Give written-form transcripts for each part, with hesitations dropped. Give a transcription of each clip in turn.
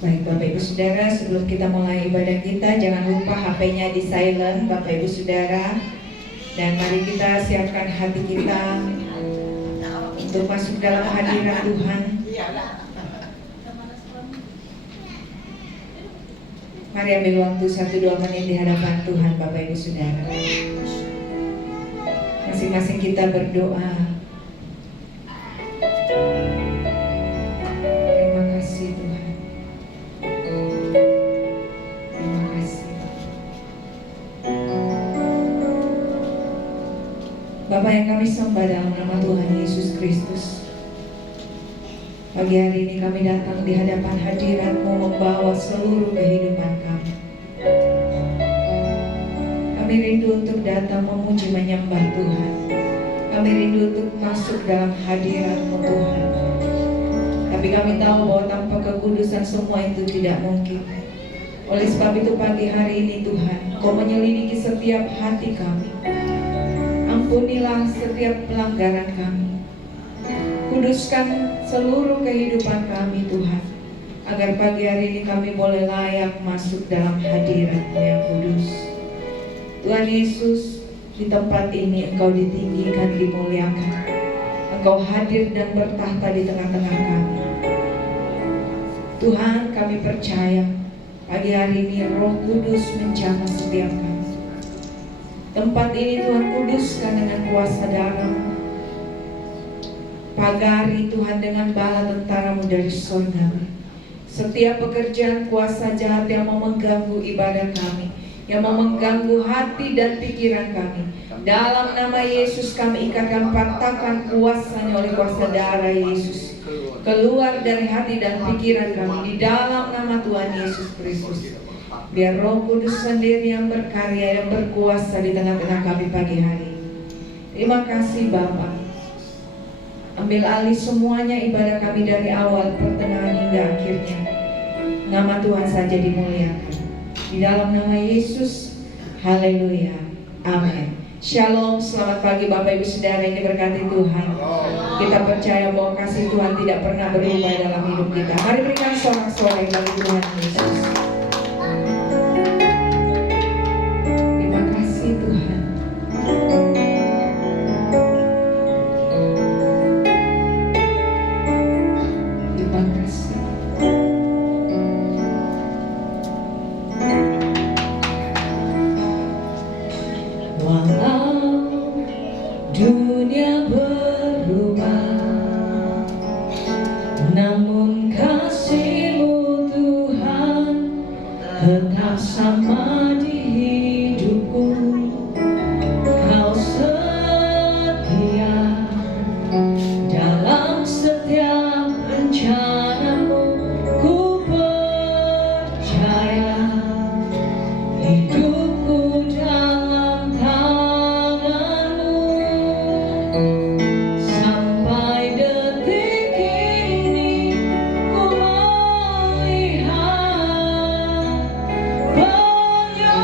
Baik Bapak Ibu Saudara, sebelum kita mulai ibadah kita, jangan lupa HP-nya di silent Bapak Ibu Saudara. Dan mari kita siapkan hati kita untuk masuk dalam hadirat Tuhan. Mari ambil waktu 1-2 menit di hadapan Tuhan Bapak Ibu Saudara. Masing-masing kita berdoa. Terima kasih Tuhan. Terima kasih. Bapa yang kami sembah dalam nama Tuhan Yesus Kristus, pagi hari ini kami datang di hadapan hadirat-Mu membawa seluruh kehidupan kami. Kami rindu untuk datang memuji menyembah Tuhan. Kami rindu untuk masuk dalam hadirat-Mu Tuhan. Tapi kami tahu bahwa tanpa kekudusan semua itu tidak mungkin. Oleh sebab itu pagi hari ini Tuhan, Kau menyelidiki setiap hati kami. Ampunilah setiap pelanggaran kami. Kuduskan seluruh kehidupan kami Tuhan, agar pagi hari ini kami boleh layak masuk dalam hadirat-Mu yang kudus. Tuhan Yesus, di tempat ini Engkau ditinggikan, dimuliakan. Engkau hadir dan bertahta di tengah-tengah kami. Tuhan, kami percaya pagi hari ini Roh Kudus menjamah setiap kami. Tempat ini Tuhan kuduskan dengan kuasa darah-Mu. Pagari Tuhan dengan bala tentara-Mu dari surga. Setiap pekerjaan kuasa jahat yang mau mengganggu ibadah kami, yang mau mengganggu hati dan pikiran kami, dalam nama Yesus kami ikatkan, patahkan kuasanya oleh kuasa darah Yesus. Keluar dari hati dan pikiran kami di dalam nama Tuhan Yesus Kristus. Biar Roh Kudus sendiri yang berkarya, yang berkuasa di tengah-tengah kami pagi hari ini. Terima kasih Bapa. Ambil alih semuanya ibadah kami dari awal, pertengahan hingga akhirnya. Nama Tuhan saja dimuliakan. Di dalam nama Yesus, haleluya, amin. Shalom, selamat pagi Bapak Ibu Saudara yang diberkati Tuhan. Kita percaya bahwa kasih Tuhan tidak pernah berubah dalam hidup kita. Mari berikan sorak-sorai bagi Tuhan Yesus. Terima kasih Tuhan. Terima kasih. Walau dunia berubah, namun kasih-Mu Tuhan tetap sama di hidupku. Kau setia dalam setiap rencana-Mu. Ku percaya hidupku dalam tangan-Mu. Sampai detik ini ku melihat penyertaan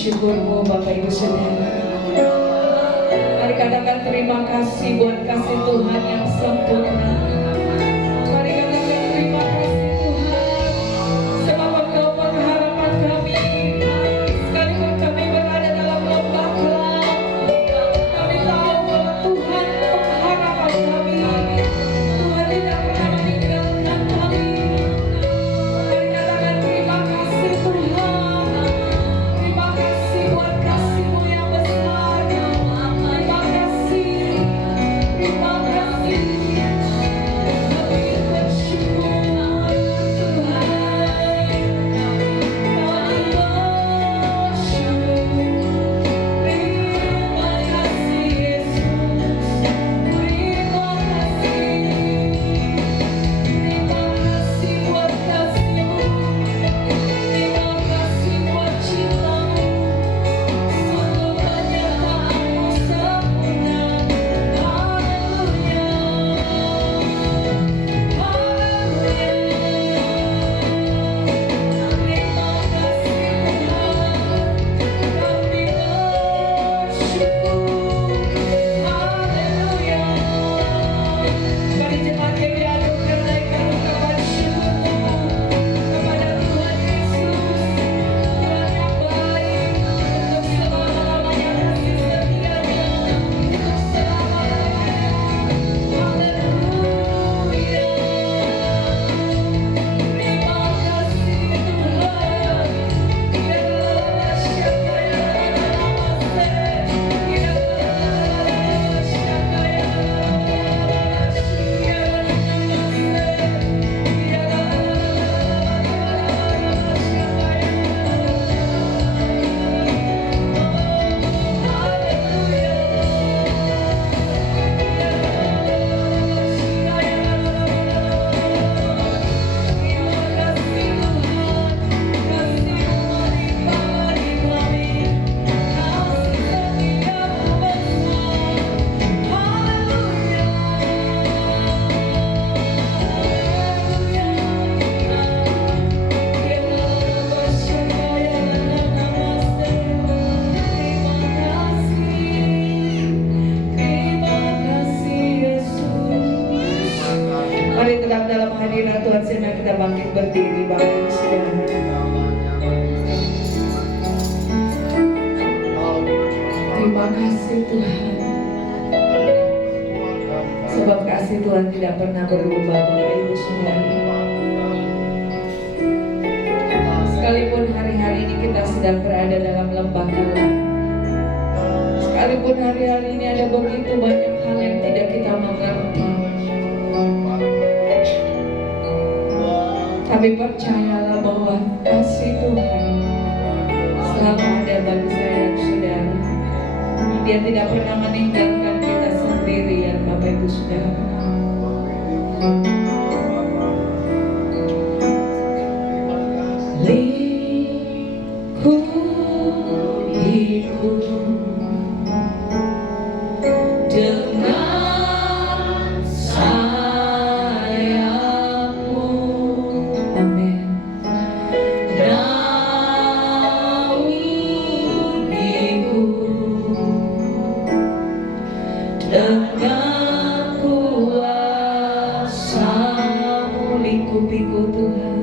bersyukur-Mu Bapak Ibu Saudara. Mari katakan terima kasih buat kasih Tuhan yang sempurna. Mari katakan terima kasih Tuhan, sebab Engkau pengharapan kami. Sekalipun kami berada dalam lembah gelap, kami tahu bahwa Tuhan pengharapan kami. Tuhan tidak pernah meninggalkan kami. Mari katakan terima kasih Tuhan. Terima kasih buat kasih-Mu yang besar. Terima kasih. Terima kasih. Kami bersyukur Tuhan. Kami bersyukur. Terima kasih Yesus. Terima kasih. Terima kasih buat kasih-Mu. Terima kasih buat cinta-Mu. Sungguh penyertaan-Mu sempurna. Haleluya. Haleluya. Terima kasih Tuhan. Kami bersyukur. Haleluya. Mari jemaat yang dianugerahkan naikkan ungkapan syukur-Mu kepada Tuhan Yesus, Tuhan yang baik, untuk selama-lamanya kasih setianya, untuk selama-lamanya. Haleluya. Terima kasih Tuhan. Biarlah syakaya namaste. Biarlah syakaya Mari tetap dalam hadirat Tuhan, sehingga kita bangkit berdiri Bapak Ibu Saudara. Terima kasih Tuhan, sebab kasih Tuhan tidak pernah berubah Bapak Ibu Saudara. Sekalipun hari-hari ini kita sedang berada dalam lembah gelap, sekalipun hari-hari ini ada begitu banyak hal yang tidak kita mengerti, tapi percayalah bahwa kasih Tuhan selalu ada bagi saya dan saudara. Dia tidak pernah meninggalkan kita sendirian Bapak Ibu Saudara. Lingkupiku dengan sayap-Mu. Amin. Naungiku dengan kuasa-Mu. Lingkupiku Tuhan.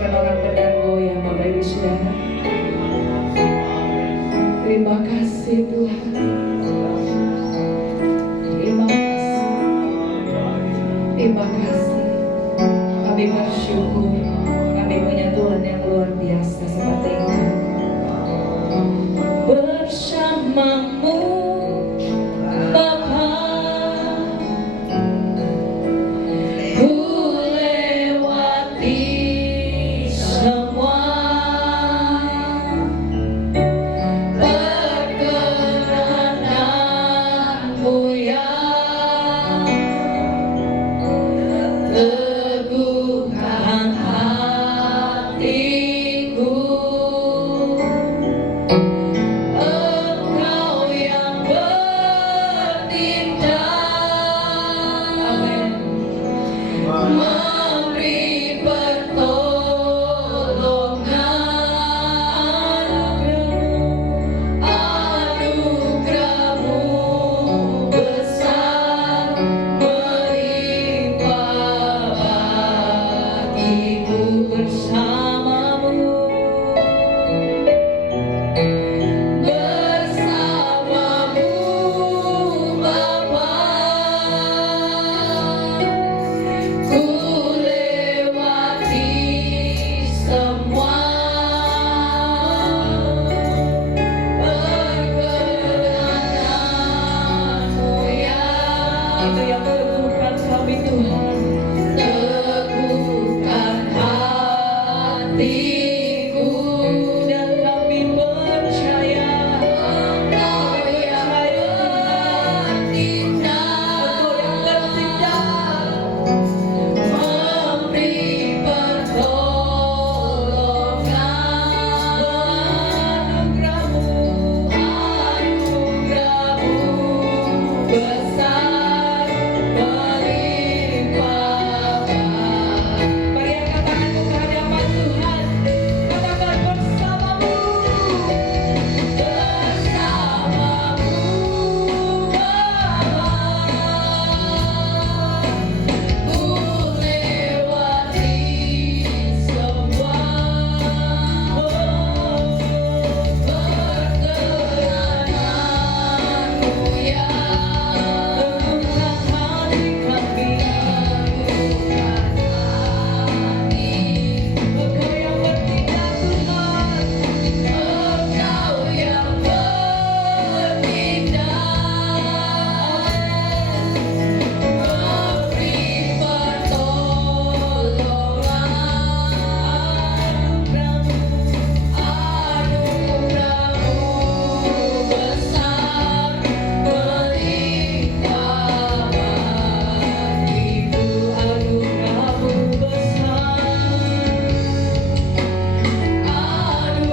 biarkan orang benar goyah Bapak Ibu Saudara. Terima kasih Tuhan. Terima kasih. Terima kasih. Kami bersyukur. Kami punya Tuhan yang luar biasa seperti itu. Bersamamu Bapa, ku lewati semua perkenaanmu yang teguhkan hatiku. Engkau yang bertindak, memberi pertolongan. Anugerah-Mu besar melimpah bagiku. Bersamamu Bapa, ku lewati semua perkenanan-Mu itu yang teguhkan kami Tuhan, teguhkan hatiku, dan kami percaya Engkau yang bertindak, memberi pertolongan. Anugerah-Mu besar melimpah. Mari angkat tanganmu ke hadapan Tuhan, katakan bersamamu. Bersamamu Bapa, ku lewati semua perkenanan-Mu yang teguhkan hati kami. Engkau yang bertindak Tuhan, Engkau yang bertindak, memberi pertolongan. Anugerah-Mu besar melimpah bagiku. Anugerah-Mu besar,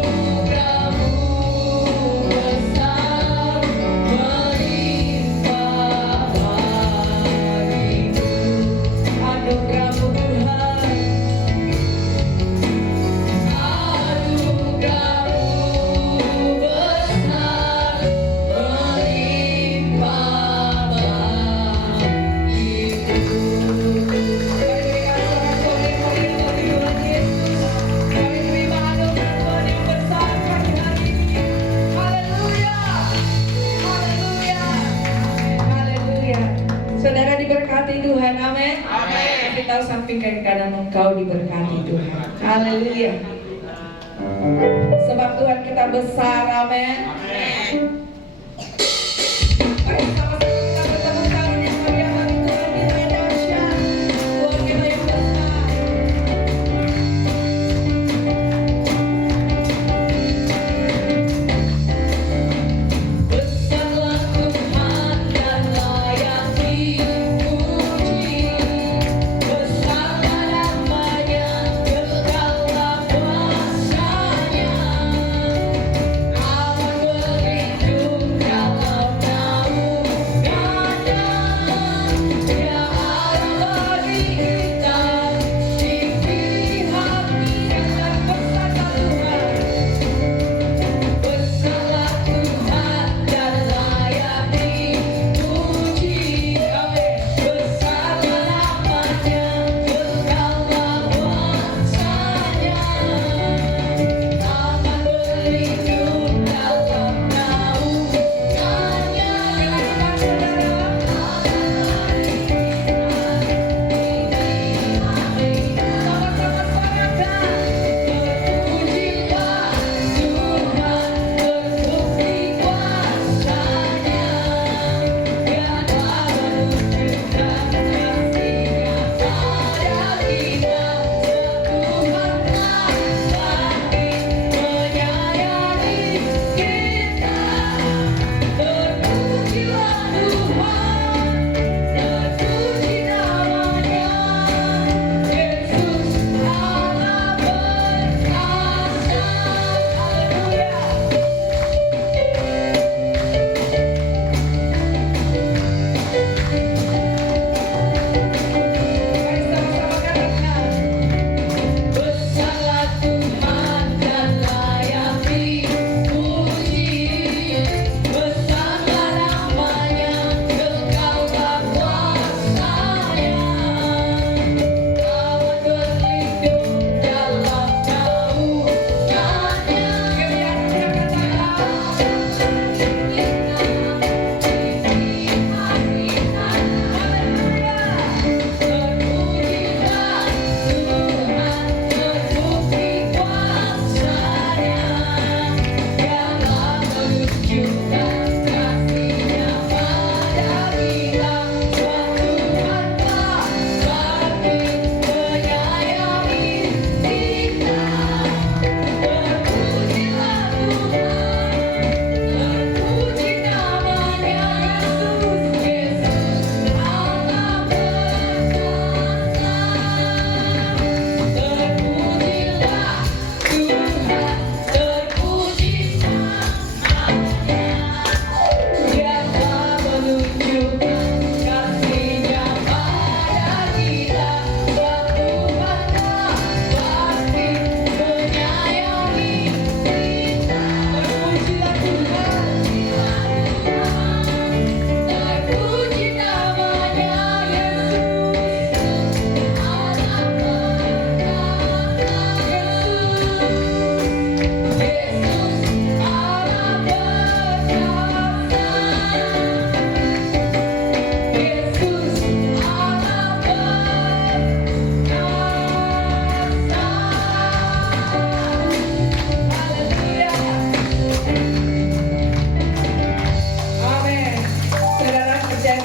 anugerah-Mu besar melimpah bagiku. Anugerah-Mu Tuhan, anugerah-Mu besar melimpah bagiku. Mari berikan sorak yang mulia bagi Tuhan Yesus. Mari terima anugerah Tuhan yang besar pagi hari ini. Haleluya, haleluya, haleluya. Saudara diberkati Tuhan, amin. Kasih tahu samping kiri kanan engkau diberkati Tuhan. Haleluya. Sebab Tuhan kita besar, amin. Mari sama-sama kita bertepuk tangan yang meriah bagi Tuhan kita yang dahsyat, Tuhan kita yang besar. Besarlah Tuhan dan layak dipuji, besarlah namanya, kekallah kuasanya. Allah berikan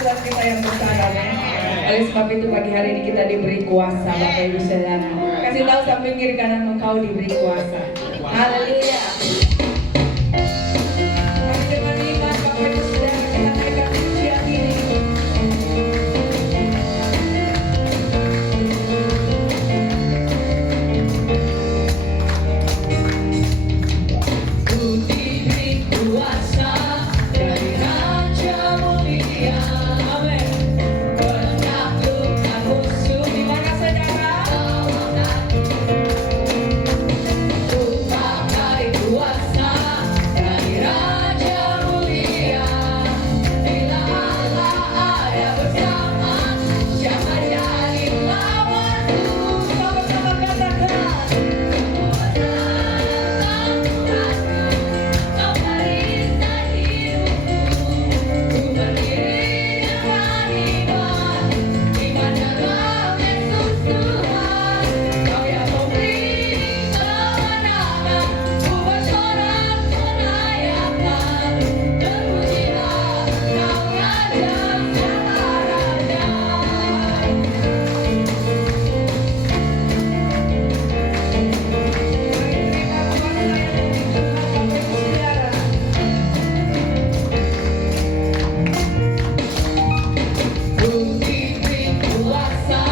Tuhan kita yang besar, amin. Oleh sebab itu pagi hari ini kita diberi kuasa, Bapak Ibu Saudara. Kasih tahu samping kiri kanan engkau diberi kuasa. Haleluya. Mari dengan iman Bapak Ibu Saudara kita naikkan pujian ini. Ku diberi kuasa dari Raja Mulia. Amin. Menaklukkan musuh. Di mana saudara? Ku pakai kuasa dari Raja Mulia. Bila Allah ada bersama, siapa jadi lawanku? Sama-sama katakan. Kau barisan hidupku, ku berdiri dengan iman, iman dalam Yesus Tuhan. Kau yang memberi kemenangan, ku bersorak menayakan. Terpujilah Kau Raja segala raja. Ku diberi kuasa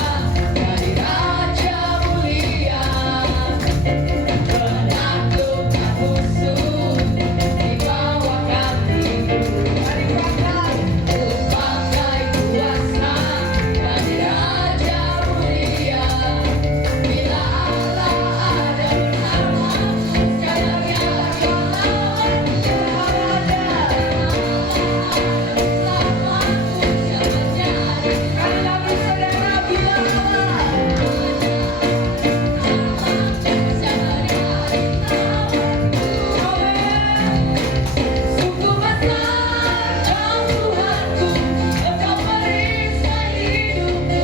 dari Raja Mulia, menaklukkan musuh di bawah kakiku. Mari pakai. Ku pakai kuasa dari Raja Mulia. Bila Allah ada bersama, siapa yang melawan? Tuhan ada. Kali lagi saudara bilang sungguh besar Kau Tuhanku, Engkau merisai hidupku.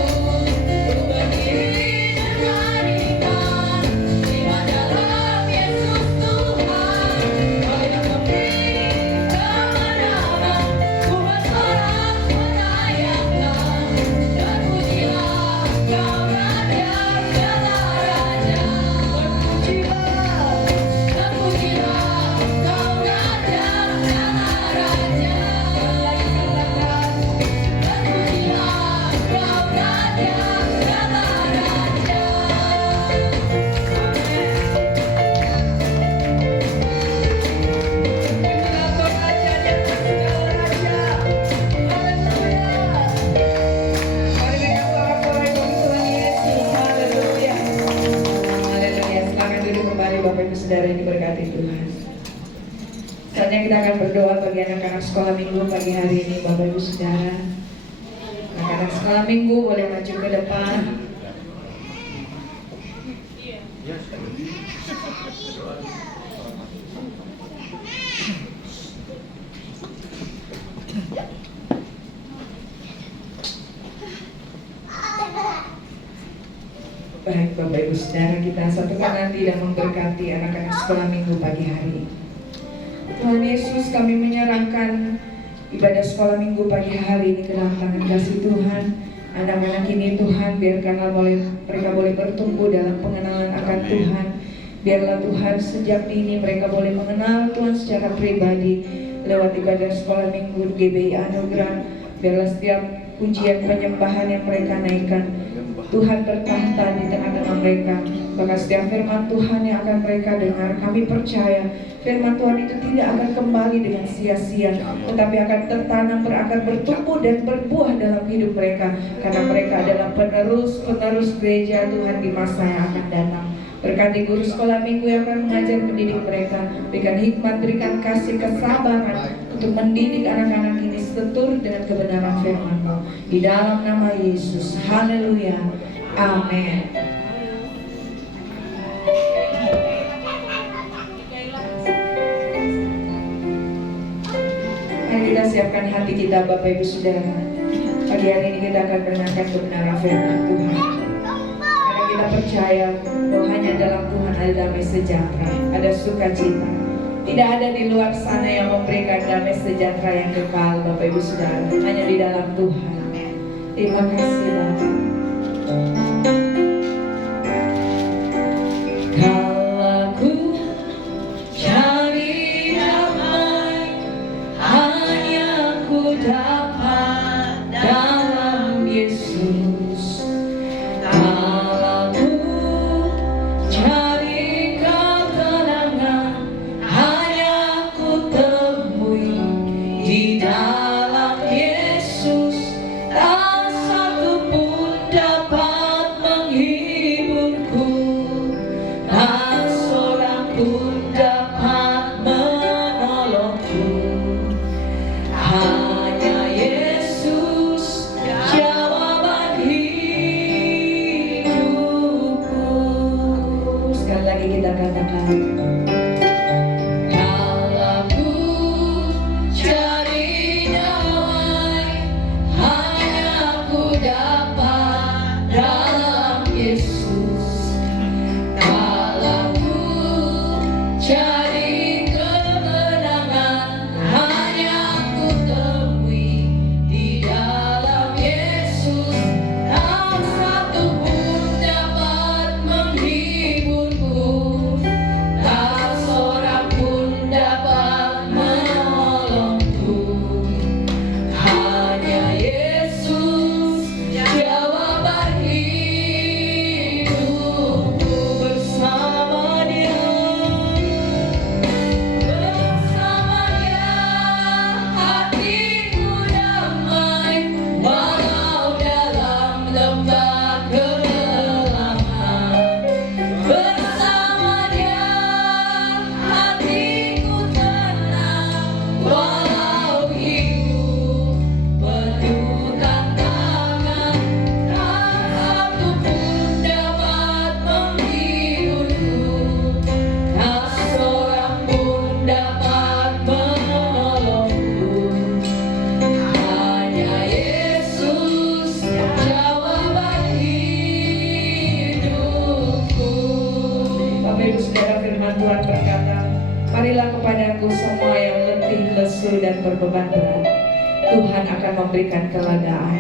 Ku berdiri dengan iman, iman dalam Yesus Tuhan. Kau yang memberi kemenangan, ku bersorak menayakan. Terpujilah Kau Raja segala raja. Terpujilah Kau Raja segala raja. Lagi katakan, terpujilah Kau Raja segala raja. Terpujilah Kau Raja di atas segala raja. Haleluya. Mari kita sorak-sorai bagi Tuhan Yesus. Haleluya. Haleluya. Silakan duduk kembali Bapak Ibu Saudara yang diberkati Tuhan. Saatnya kita akan berdoa bagi anak-anak sekolah minggu pagi hari ini Bapak Ibu Saudara. Anak-anak sekolah minggu boleh maju ke depan. Baik Bapak Ibu Saudara, kita satukan hati dan memberkati anak-anak sekolah minggu pagi hari. Tuhan Yesus, kami menyerahkan ibadah sekolah minggu pagi hari ini ke dalam tangan kasih Tuhan. Anak-anak ini Tuhan, biarkanlah mereka boleh bertumbuh dalam pengenalan akan Tuhan. Biarlah Tuhan sejak dini mereka boleh mengenal Tuhan secara pribadi lewat ibadah sekolah minggu GBI Anugerah. Biarlah setiap pujian penyembahan yang mereka naikkan, Tuhan bertahta di tengah-tengah mereka. Bahkan setiap firman Tuhan yang akan mereka dengar, kami percaya firman Tuhan itu tidak akan kembali dengan sia-sia, tetapi akan tertanam, berakar, bertumbuh dan berbuah dalam hidup mereka. Karena mereka adalah penerus gereja Tuhan di masa yang akan datang. Berkati guru sekolah minggu yang akan mengajar mendidik mereka. Berikan hikmat, berikan kasih, kesabaran untuk mendidik anak-anak ini seturut dengan kebenaran firman-Mu. Di dalam nama Yesus. Haleluya. Amin. Mari kita siapkan hati kita Bapak Ibu Saudara. Pagi hari ini kita akan mendengarkan kebenaran firman Tuhan. Karena kita percaya bahwa hanya dalam Tuhan ada damai sejahtera, ada sukacita. Tidak ada di luar sana yang memberikan damai sejahtera yang kekal, Bapak Ibu Saudara. Hanya di dalam Tuhan. Terima kasih Bapak. Kalau ku cari damai, hanya ku dapat dalam Yesus. Kalau ku cari ketenangan, hanya ku temui di dalam Yesus. Tak satu pun dapat menghiburku, tak seorang pun dapat menolongku. Hanya Yesus jawaban hidupku. Sekali lagi kita katakan, kalau ku cari damai, hanya ku dapat dalam Yesus. Kalau ku cari kemenangan, hanya ku temui di dalam Yesus. Tak satu pun dapat menghiburku, tak seorang pun dapat menolongku. Hanya Yesus jawaban hidupku. Bersama Dia, hatiku damai, walau dalam lembah kegelapan. Bersama Dia hatiku tenang, walau hidup penuh tantangan. Tak satu pun dapat menghiburku, tak seorang pun dapat menolongku. Hanya Yesus jawaban hidupku. Bapak Ibu Saudara, firman Tuhan berkata, marilah kepadaku semua yang letih, lesu, dan berbeban berat. Tuhan akan memberikan kelegaan.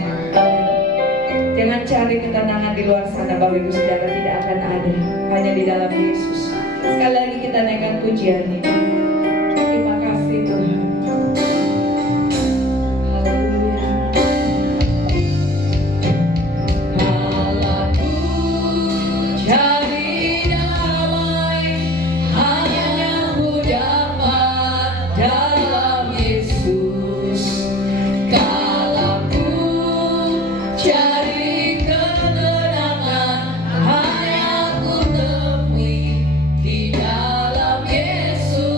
Jangan cari ketenangan di luar sana, Bapak Ibu Saudara, tidak akan ada. Hanya di dalam Yesus. Sekali lagi kita naikkan pujian ini. Terima kasih Tuhan. Haleluya. Kalau ku cari damai, hanya ku dapat dalam Yesus. Kalau ku cari ketenangan, hanya ku temui di dalam Yesus.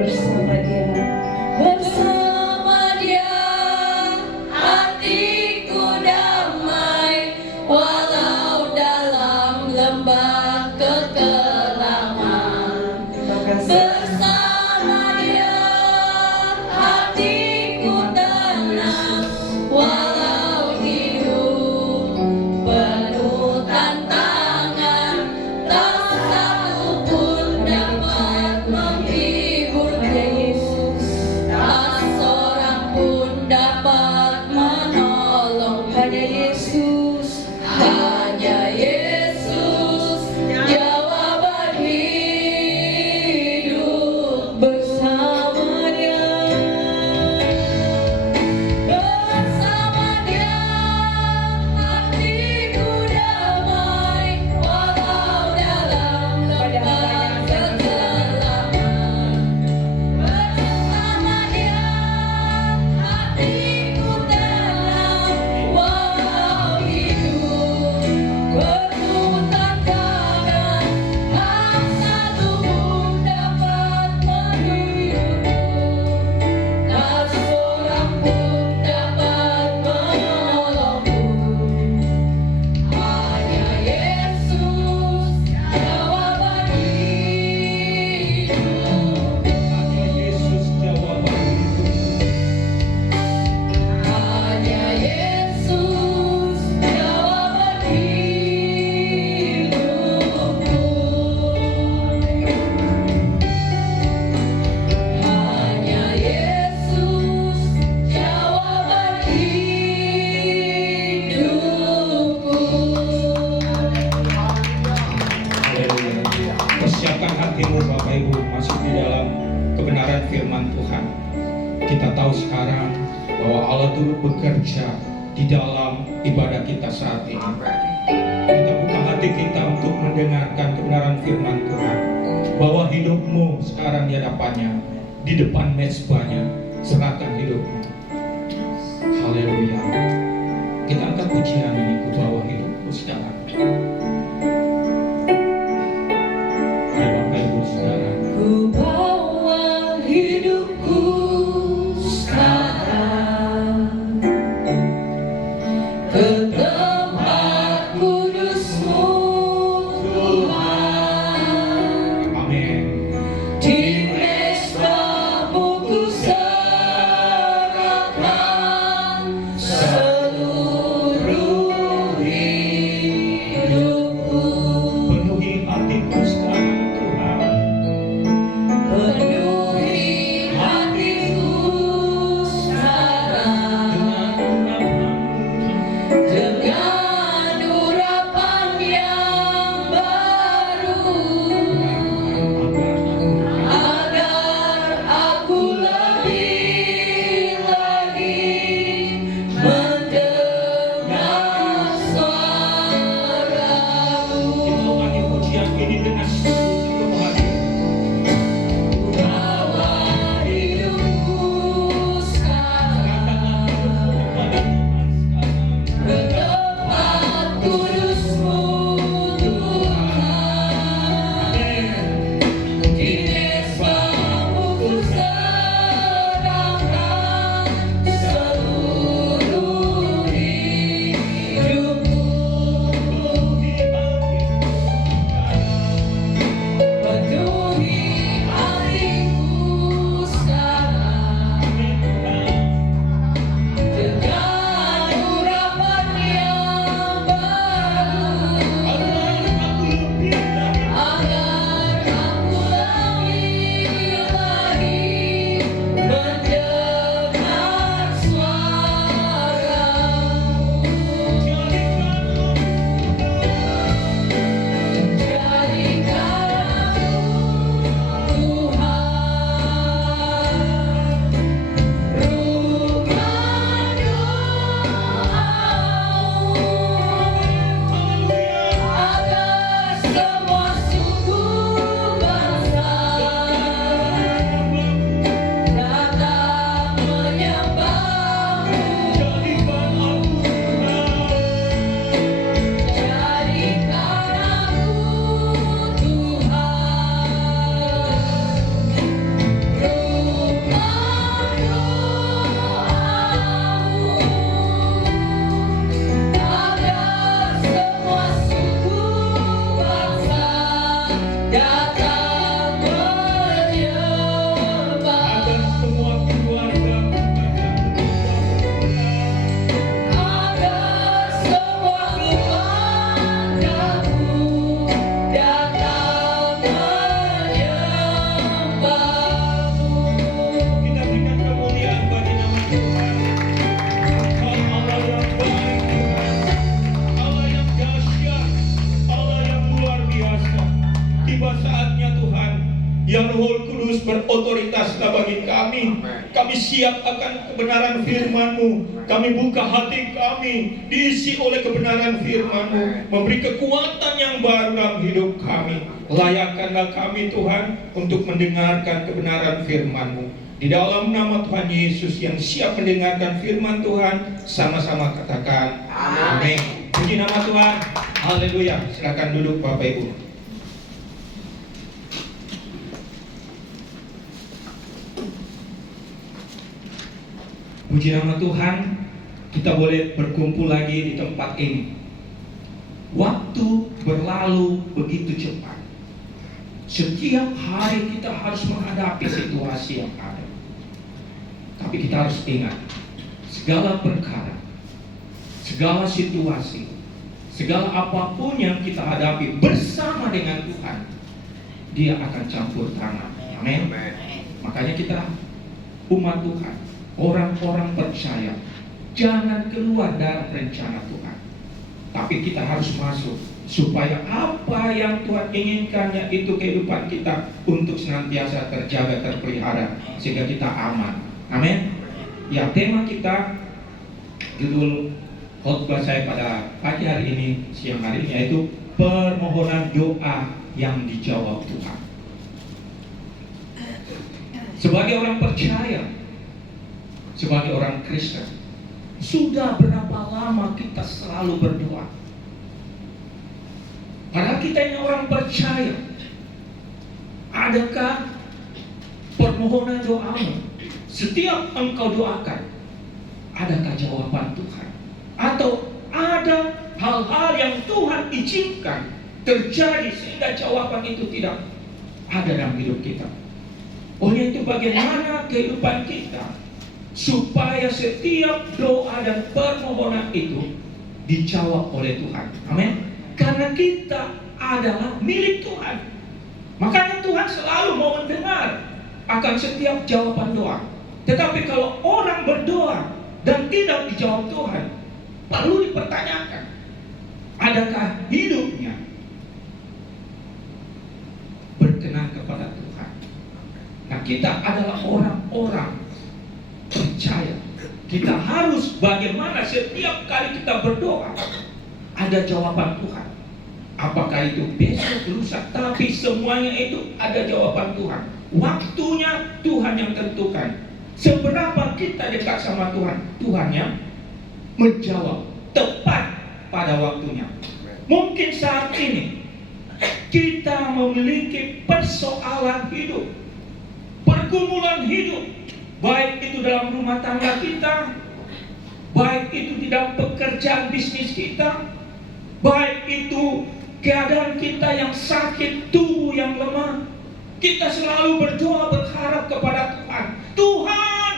bersama Dia. Bersama Dia hatiku damai, walau dalam lembah kekelaman. Bersama Dia hatiku tenang, walau hidup penuh tantangan. Tak satu pun dapat menghiburku, tak seorang pun dapat menolong. Hanya Yesus, hanya Yesus, jawaban hidup. Bersama Dia, bersama Dia hatiku damai, walau dalam lembah kegelapan. Bersama Dia hatiku tenang, walau hidup penuh tantangan. Tak satu pun dapat menghiburku, tak seorang pun dapat menolongku. Hanya Yesus, jawaban hidup. Hanya Yesus jawaban hidup. Hanya Yesus, jawaban hidupku. Hanya Yesus, jawaban Haleluya. Persiapkan hatimu Bapak Ibu masuk di dalam kebenaran firman Tuhan. Kita tahu sekarang bahwa Allah turut bekerja di dalam ibadah kita saat ini. Kita buka hati kita untuk mendengarkan kebenaran firman Tuhan, bahwa hidupmu sekarang di hadapannya, di depan mezbahnya, serahkan hidupmu. Haleluya. Kita angkat pujian ini, ku bawa hidupku sekarang. Mari Bapak Ibu Saudara, Ku bawa hidupku sekarang ke tempat kudus-Mu, Tuhan. amin. Di mezbah-Mu ku serahkan seluruh hidup. prioritaslah bagi kami. Kami siap akan kebenaran firman-Mu. Kami buka hati kami, diisi oleh kebenaran firman-Mu, memberi kekuatan yang baru dalam hidup kami. Layakkanlah kami Tuhan untuk mendengarkan kebenaran firman-Mu. Di dalam nama Tuhan Yesus yang siap mendengarkan firman Tuhan, sama-sama katakan amin. Puji nama Tuhan. Haleluya. Silakan duduk Bapak Ibu. Puji nama Tuhan, kita boleh berkumpul lagi di tempat ini. Waktu berlalu begitu cepat. Setiap hari kita harus menghadapi situasi yang ada. Tapi kita harus ingat, segala perkara, segala situasi, segala apapun yang kita hadapi bersama dengan Tuhan, Dia akan campur tangan. Amin. Makanya kita umat Tuhan, orang-orang percaya, jangan keluar dari rencana Tuhan. Tapi kita harus masuk supaya apa yang Tuhan inginkan, yaitu kehidupan kita untuk senantiasa terjaga, terpelihara, sehingga kita aman. Amin. Ya, tema kita, judul khotbah saya pada pagi hari ini, siang hari ini, yaitu permohonan doa yang dijawab Tuhan. Sebagai orang percaya, sebagai orang Kristen, sudah berapa lama kita selalu berdoa? Padahal kita ini orang percaya. Adakah permohonan doamu, setiap engkau doakan, adakah jawaban Tuhan? Atau ada hal-hal yang Tuhan izinkan terjadi sehingga jawaban itu tidak ada dalam hidup kita? Oleh itu, bagaimana kehidupan kita supaya setiap doa dan permohonan itu dijawab oleh Tuhan? Amin. Karena kita adalah milik Tuhan. Makanya Tuhan selalu mau mendengar akan setiap jawaban doa. Tetapi kalau orang berdoa dan tidak dijawab Tuhan, perlu dipertanyakan, adakah hidupnya berkenan kepada Tuhan? Nah, kita adalah orang-orang percaya. Kita harus bagaimana setiap kali kita berdoa ada jawaban Tuhan. Apakah itu besok, lusa, tapi semuanya itu ada jawaban Tuhan. Waktunya Tuhan yang tentukan. Seberapa kita dekat sama Tuhan, Tuhan yang menjawab tepat pada waktunya. Mungkin saat ini kita memiliki persoalan hidup, pergumulan hidup, baik itu dalam rumah tangga kita, baik itu di dalam pekerjaan bisnis kita, baik itu keadaan kita yang sakit, tubuh yang lemah. Kita selalu berdoa, berharap kepada Tuhan. Tuhan,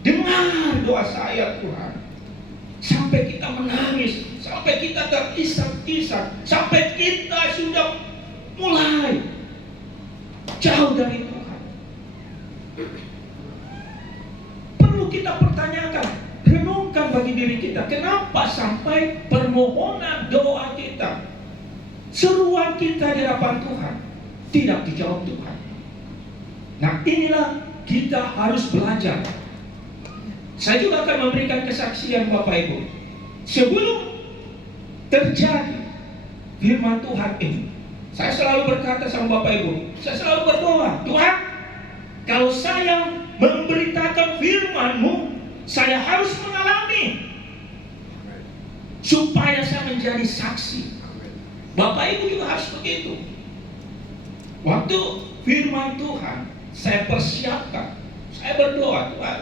dengar doa saya Tuhan. Sampai kita menangis, sampai kita terisak-isak, sampai kita sudah mulai jauh dari Tuhan. Perlu kita pertanyakan, renungkan bagi diri kita, kenapa sampai permohonan doa kita, seruan kita di hadapan Tuhan tidak dijawab Tuhan? Nah, inilah kita harus belajar. Saya juga akan memberikan kesaksian Bapak Ibu. Sebelum terjadi firman Tuhan ini, saya selalu berkata sama Bapak Ibu, saya selalu berdoa, Tuhan, kalau saya memberitakan firman-Mu, saya harus mengalami supaya saya menjadi saksi. Bapak Ibu juga harus begitu. Waktu firman Tuhan saya persiapkan, saya berdoa, Tuhan,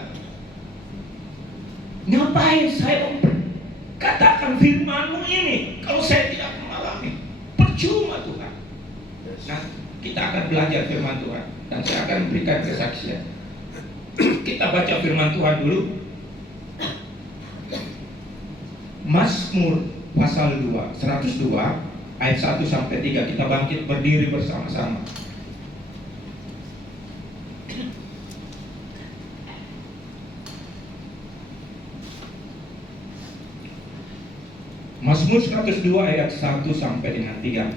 ngapain saya katakan firman-Mu ini kalau saya tidak mengalami? Percuma Tuhan. Nah, kita akan belajar firman Tuhan dan saya akan memberikan kesaksian. Kita baca firman Tuhan dulu. Mazmur pasal 2, 102 ayat 1 sampai 3. Kita bangkit berdiri bersama-sama. Mazmur 102 ayat 1 sampai dengan 3.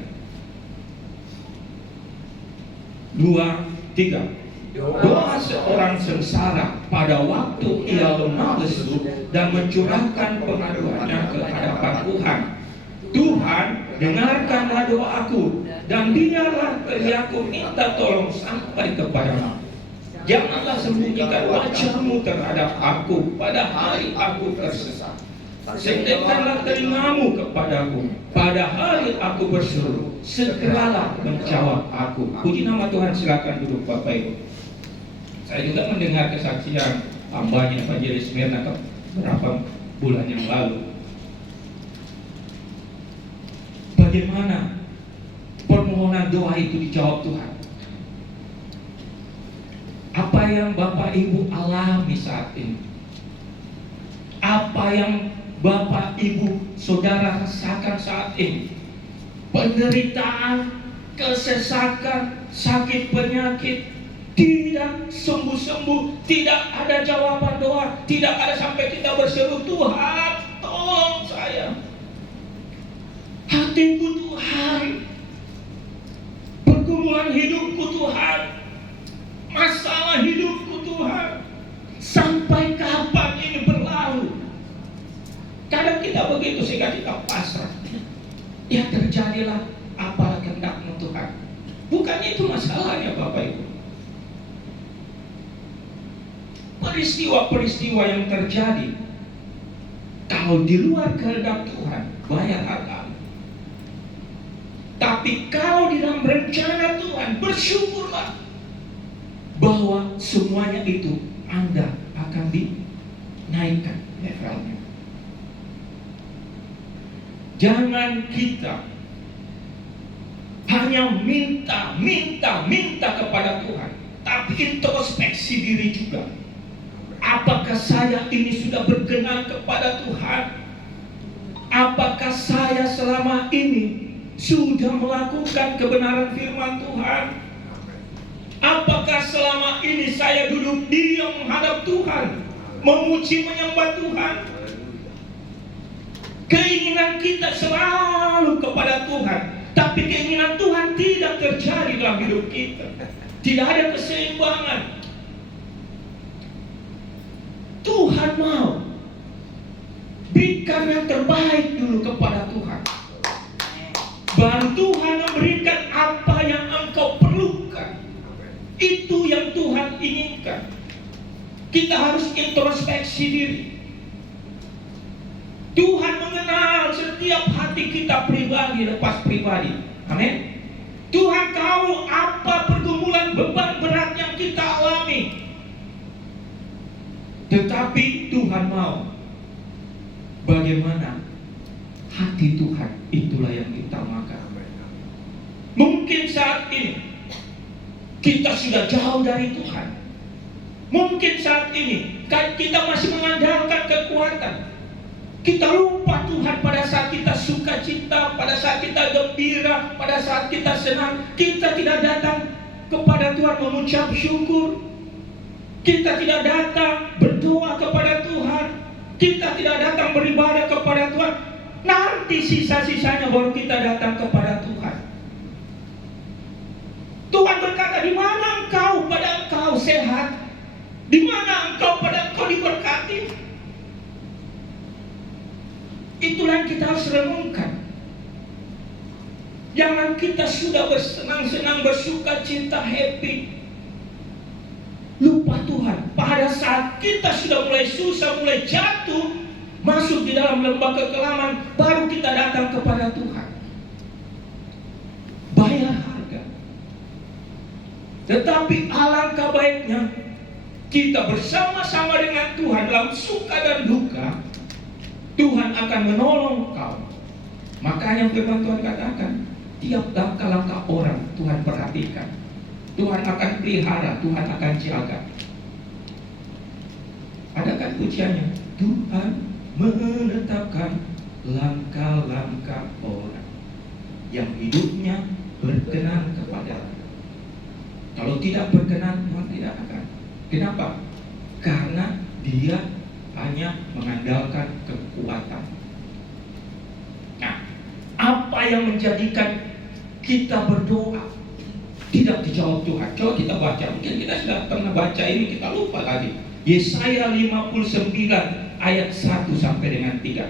2, 3. Doa seorang sengsara pada waktu ia lemah lesu dan mencurahkan pengaduannya ke hadapan Tuhan. Tuhan, dengarkanlah doaku dan biarlah teriakku minta tolong sampai kepadamu. Janganlah sembunyikan wajahmu terhadap aku pada hari aku tersesat. Sendekkanlah telingamu kepadaku pada hari aku berseru, segeralah menjawab aku. Puji nama Tuhan. Silakan duduk Bapak Ibu. Saya juga mendengar kesaksian hambanya Pak Jerry Smirna beberapa bulan yang lalu. Bagaimana permohonan doa itu dijawab Tuhan? Apa yang Bapak Ibu alami saat ini? Apa yang Bapak Ibu Saudara rasakan saat ini? Penderitaan, kesesakan, sakit penyakit, tidak sembuh-sembuh, tidak ada jawaban doa, tidak ada sampai kita berseru, Tuhan tolong saya. Hatiku Tuhan, pergumulan hidupku Tuhan, masalah hidupku Tuhan, sampai kapan ini berlalu? Kadang kita begitu sehingga kita pasrah. Ya terjadilah apalah kehendak-Mu Tuhan. Bukan itu masalahnya Bapak Ibu. Peristiwa-peristiwa yang terjadi, kalau di luar kehendak Tuhan, bayar harga. Tapi kalau di dalam rencana Tuhan, bersyukurlah bahwa semuanya itu Anda akan dinaikkan levelnya. Jangan kita hanya minta kepada Tuhan, tapi introspeksi diri juga. Apakah saya ini sudah berkenan kepada Tuhan? Apakah saya selama ini sudah melakukan kebenaran firman Tuhan? Apakah selama ini saya duduk diam menghadap Tuhan, memuji menyembah Tuhan? Keinginan kita selalu kepada Tuhan, tapi keinginan Tuhan tidak terjadi dalam hidup kita. Tidak ada keseimbangan. Tuhan mau berikan yang terbaik dulu kepada Tuhan, baru Tuhan memberikan apa yang engkau perlukan. Itu yang Tuhan inginkan. Kita harus introspeksi diri. Tuhan mengenal setiap hati kita pribadi lepas pribadi. Amin. Tuhan tahu apa pergumulan beban berat yang kita alami. Tetapi Tuhan mau bagaimana hati Tuhan, itulah yang kita makan. Mungkin saat ini kita sudah jauh dari Tuhan. Mungkin saat ini kita masih mengandalkan kekuatan. Kita lupa Tuhan pada saat kita sukacita, pada saat kita gembira, pada saat kita senang. Kita tidak datang kepada Tuhan mengucap syukur. Kita tidak datang berdoa kepada Tuhan. Kita tidak datang beribadah kepada Tuhan. Nanti sisa-sisanya baru kita datang kepada Tuhan. Tuhan berkata, di mana engkau pada engkau sehat? Di mana engkau pada engkau diberkati? Itulah yang kita harus renungkan. Jangan kita sudah bersenang-senang, bersuka cita, happy, lupa Tuhan. Pada saat kita sudah mulai susah, mulai jatuh, masuk di dalam lembah kekelaman, baru kita datang kepada Tuhan. Bayar harga. Tetapi alangkah baiknya kita bersama-sama dengan Tuhan dalam suka dan duka. Tuhan akan menolong kau. Makanya firman Tuhan katakan, tiap langkah-langkah orang Tuhan perhatikan. Tuhan akan pelihara, Tuhan akan jaga. Ada kan pujiannya? Tuhan menetapkan langkah-langkah orang yang hidupnya berkenan kepada. Kalau tidak berkenan, Tuhan tidak akan. Kenapa? Karena dia hanya mengandalkan kekuatan. Nah, apa yang menjadikan kita berdoa? Tidak dijawab Tuhan. Coba kita baca. Mungkin kita sudah pernah baca ini, kita lupa lagi. Yesaya 59 ayat 1 sampai dengan 3.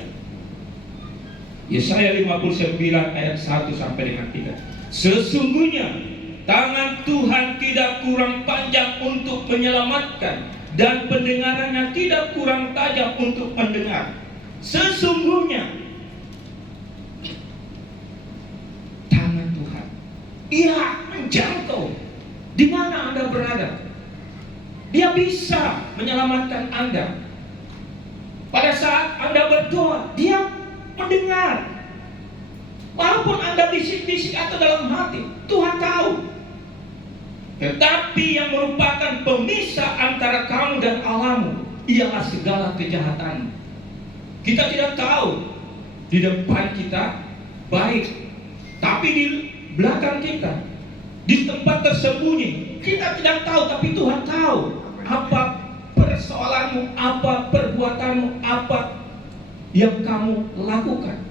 Yesaya 59 ayat 1 sampai dengan 3. Sesungguhnya tangan Tuhan tidak kurang panjang untuk menyelamatkan, dan pendengarannya tidak kurang tajam untuk mendengar. Sesungguhnya tangan Tuhan, Ia menjangkau di mana Anda berada. Dia bisa menyelamatkan Anda. Pada saat Anda berdoa, Dia mendengar. Walaupun Anda bisik-bisik atau dalam hati, Tuhan tahu. Tetapi yang merupakan pemisah antara kamu dan Allahmu ialah segala kejahatan. Kita tidak tahu di depan kita baik, tapi di belakang kita, di tempat tersembunyi, kita tidak tahu, tapi Tuhan tahu apa persoalanmu, apa perbuatanmu, apa yang kamu lakukan.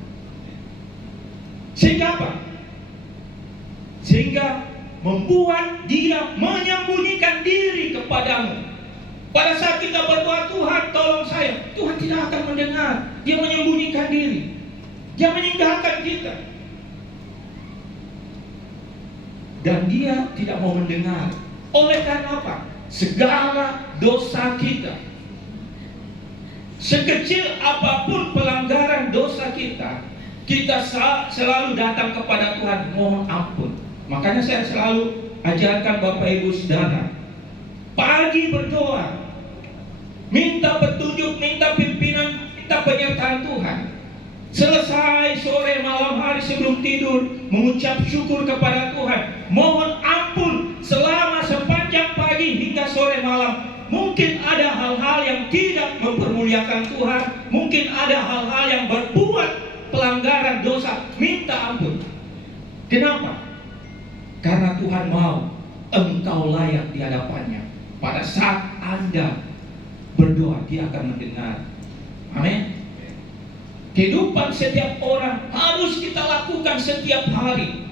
Sehingga apa? Sehingga membuat dia menyembunyikan diri kepadamu. Pada saat kita berdoa, Tuhan tolong saya, Tuhan tidak akan mendengar. Dia menyembunyikan diri. Dia meninggalkan kita. Dan dia tidak mau mendengar. Oleh karena apa? Segala dosa kita, sekecil apapun pelanggaran dosa kita, kita selalu datang kepada Tuhan mohon ampun. Makanya saya selalu ajarkan Bapak Ibu Saudara, pagi berdoa, minta petunjuk, minta pimpinan, minta penyertaan Tuhan. Selesai sore malam hari sebelum tidur, mengucap syukur kepada Tuhan, mohon ampun selama sepanjang pagi hingga sore malam. Mungkin ada hal-hal yang tidak mempermuliakan Tuhan, mungkin ada hal-hal yang berbuat pelanggaran dosa, minta ampun. Kenapa? Karena Tuhan mau engkau layak di hadapannya. Pada saat Anda berdoa, Dia akan mendengar. Amin. Kehidupan setiap orang harus kita lakukan setiap hari.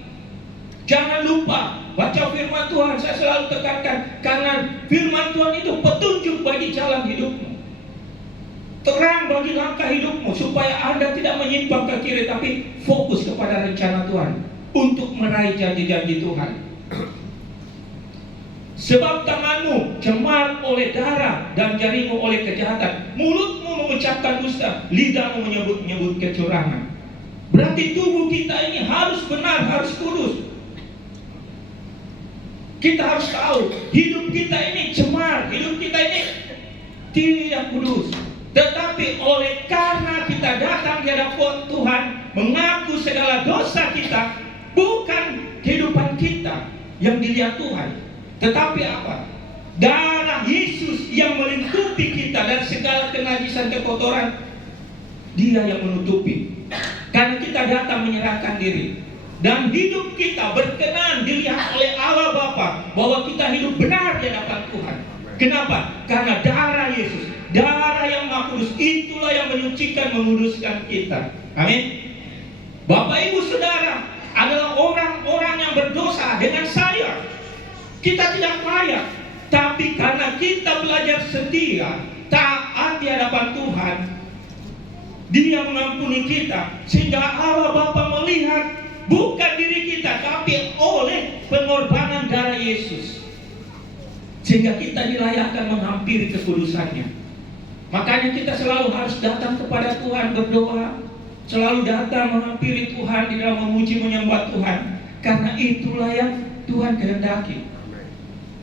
Jangan lupa baca firman Tuhan. Saya selalu tekankan, karena firman Tuhan itu petunjuk bagi jalan hidupmu, terang bagi langkah hidupmu, supaya Anda tidak menyimpang ke kiri, tapi fokus kepada rencana Tuhan untuk meraih janji-janji Tuhan. Sebab tanganmu cemar oleh darah dan jarimu oleh kejahatan, mulutmu mengucapkan dusta, lidahmu menyebut-nyebut kecurangan. Berarti tubuh kita ini harus benar, harus kudus. Kita harus tahu hidup kita ini cemar, hidup kita ini tidak kudus. Tetapi oleh karena kita datang di hadapan Tuhan, mengaku segala dosa kita, bukan kehidupan kita yang dilihat Tuhan, tetapi apa? Darah Yesus yang melingkupi kita dan segala kenajisan, kekotoran, Dia yang menutupi. Karena kita datang menyerahkan diri, dan hidup kita berkenan dilihat oleh Allah Bapa bahwa kita hidup benar di hadapan Tuhan. Kenapa? Karena darah Yesus, darah yang Maha Kudus, itulah yang menyucikan, menguduskan kita. Amin. Bapak Ibu Saudara adalah orang-orang yang berdosa dengan saya. Kita tidak layak, tapi karena kita belajar setia, taat di hadapan Tuhan, Dia mengampuni kita, sehingga Allah Bapa melihat bukan diri kita, tapi oleh pengorbanan darah Yesus, sehingga kita dilayakkan menghampiri kekudusannya. Makanya kita selalu harus datang kepada Tuhan berdoa, selalu datang menghampiri Tuhan di dalam memuji menyembah Tuhan, karena itulah yang Tuhan kehendaki.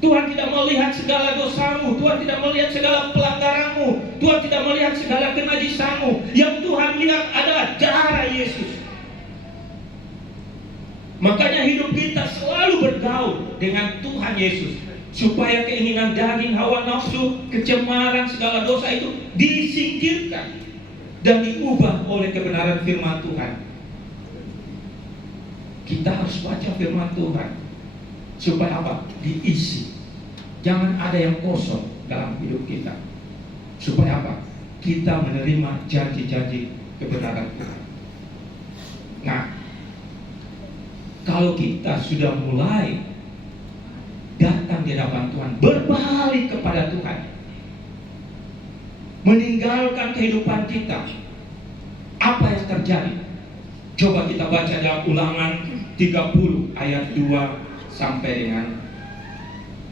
Tuhan tidak melihat segala dosamu, Tuhan tidak melihat segala pelanggaranmu, Tuhan tidak melihat segala kenajisanmu. Yang Tuhan lihat adalah darah Yesus. Makanya hidup kita selalu bergaul dengan Tuhan Yesus, supaya keinginan daging, hawa nafsu, kecemaran, segala dosa itu disingkirkan dan diubah oleh kebenaran firman Tuhan. Kita harus baca firman Tuhan supaya apa? Diisi. Jangan ada yang kosong dalam hidup kita. Supaya apa? Kita menerima janji-janji kebenaran Tuhan. Nah, kalau kita sudah mulai datang di hadapan Tuhan, berbalik kepada Tuhan, meninggalkan kehidupan kita, apa yang terjadi? Coba kita baca dalam Ulangan 30 ayat 2 sampai dengan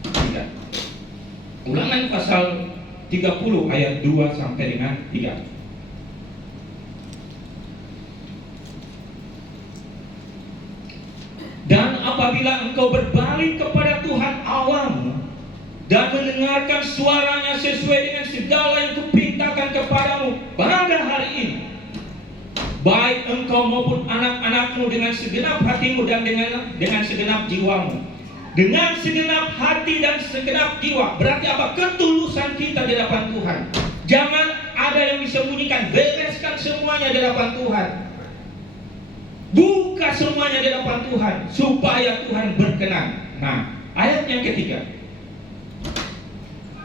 3. Ulangan pasal 30 ayat 2 sampai dengan 3. Dan apabila engkau berbalik kepada Tuhan Allahmu dan mendengarkan suaranya sesuai dengan segala yang kuperintahkan kepadamu pada hari ini, baik engkau maupun anak-anakmu dengan segenap hatimu dan dengan segenap jiwamu, dengan segenap hati dan segenap jiwa. Berarti apa? Ketulusan kita di hadapan Tuhan. Jangan ada yang disembunyikan, bereskan semuanya di hadapan Tuhan. Buka semuanya di hadapan Tuhan supaya Tuhan berkenan. Nah, ayat yang ketiga.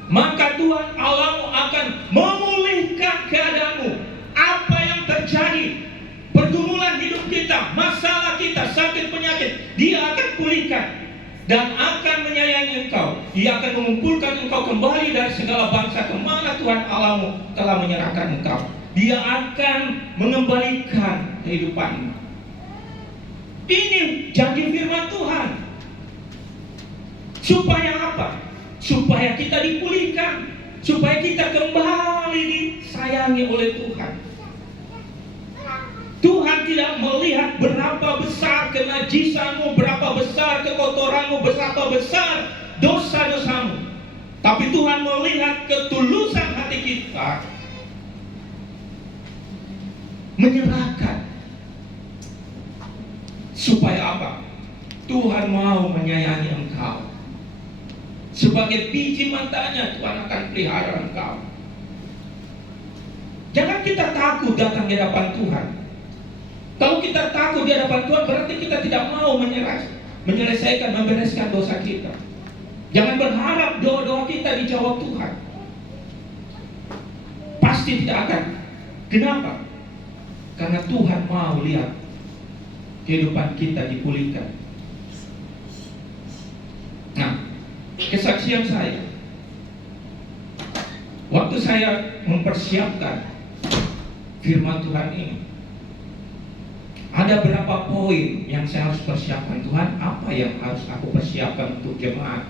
Maka Tuhan Allahmu akan memulihkan keadaanmu. Apa yang terjadi, pergumulan hidup kita, masalah kita, sakit penyakit, Dia akan pulihkan dan akan menyayangi engkau. Dia akan mengumpulkan engkau kembali dari segala bangsa kemana Tuhan Allahmu telah menyerahkan engkau. Dia akan mengembalikan kehidupanmu. Ini janji firman Tuhan. Supaya apa? Supaya kita dipulihkan, supaya kita kembali disayangi oleh Tuhan. Tuhan tidak melihat berapa besar kenajisanmu, berapa besar kekotoranmu, berapa besar dosa-dosamu. Tapi Tuhan melihat ketulusan hati kita, menyerahkan. Supaya apa? Tuhan mau menyayangi engkau. Sebagai biji matanya Tuhan akan pelihara engkau. Jangan kita takut datang di hadapan Tuhan. Kalau kita takut di hadapan Tuhan, berarti kita tidak mau menyelesaikan, membereskan dosa kita. Jangan berharap doa-doa kita dijawab Tuhan. Pasti tidak akan. Kenapa? Karena Tuhan mau lihat kehidupan kita dipulihkan. Nah, kesaksian saya, waktu saya mempersiapkan firman Tuhan ini, ada berapa poin yang saya harus persiapkan. Tuhan, apa yang harus aku persiapkan untuk jemaat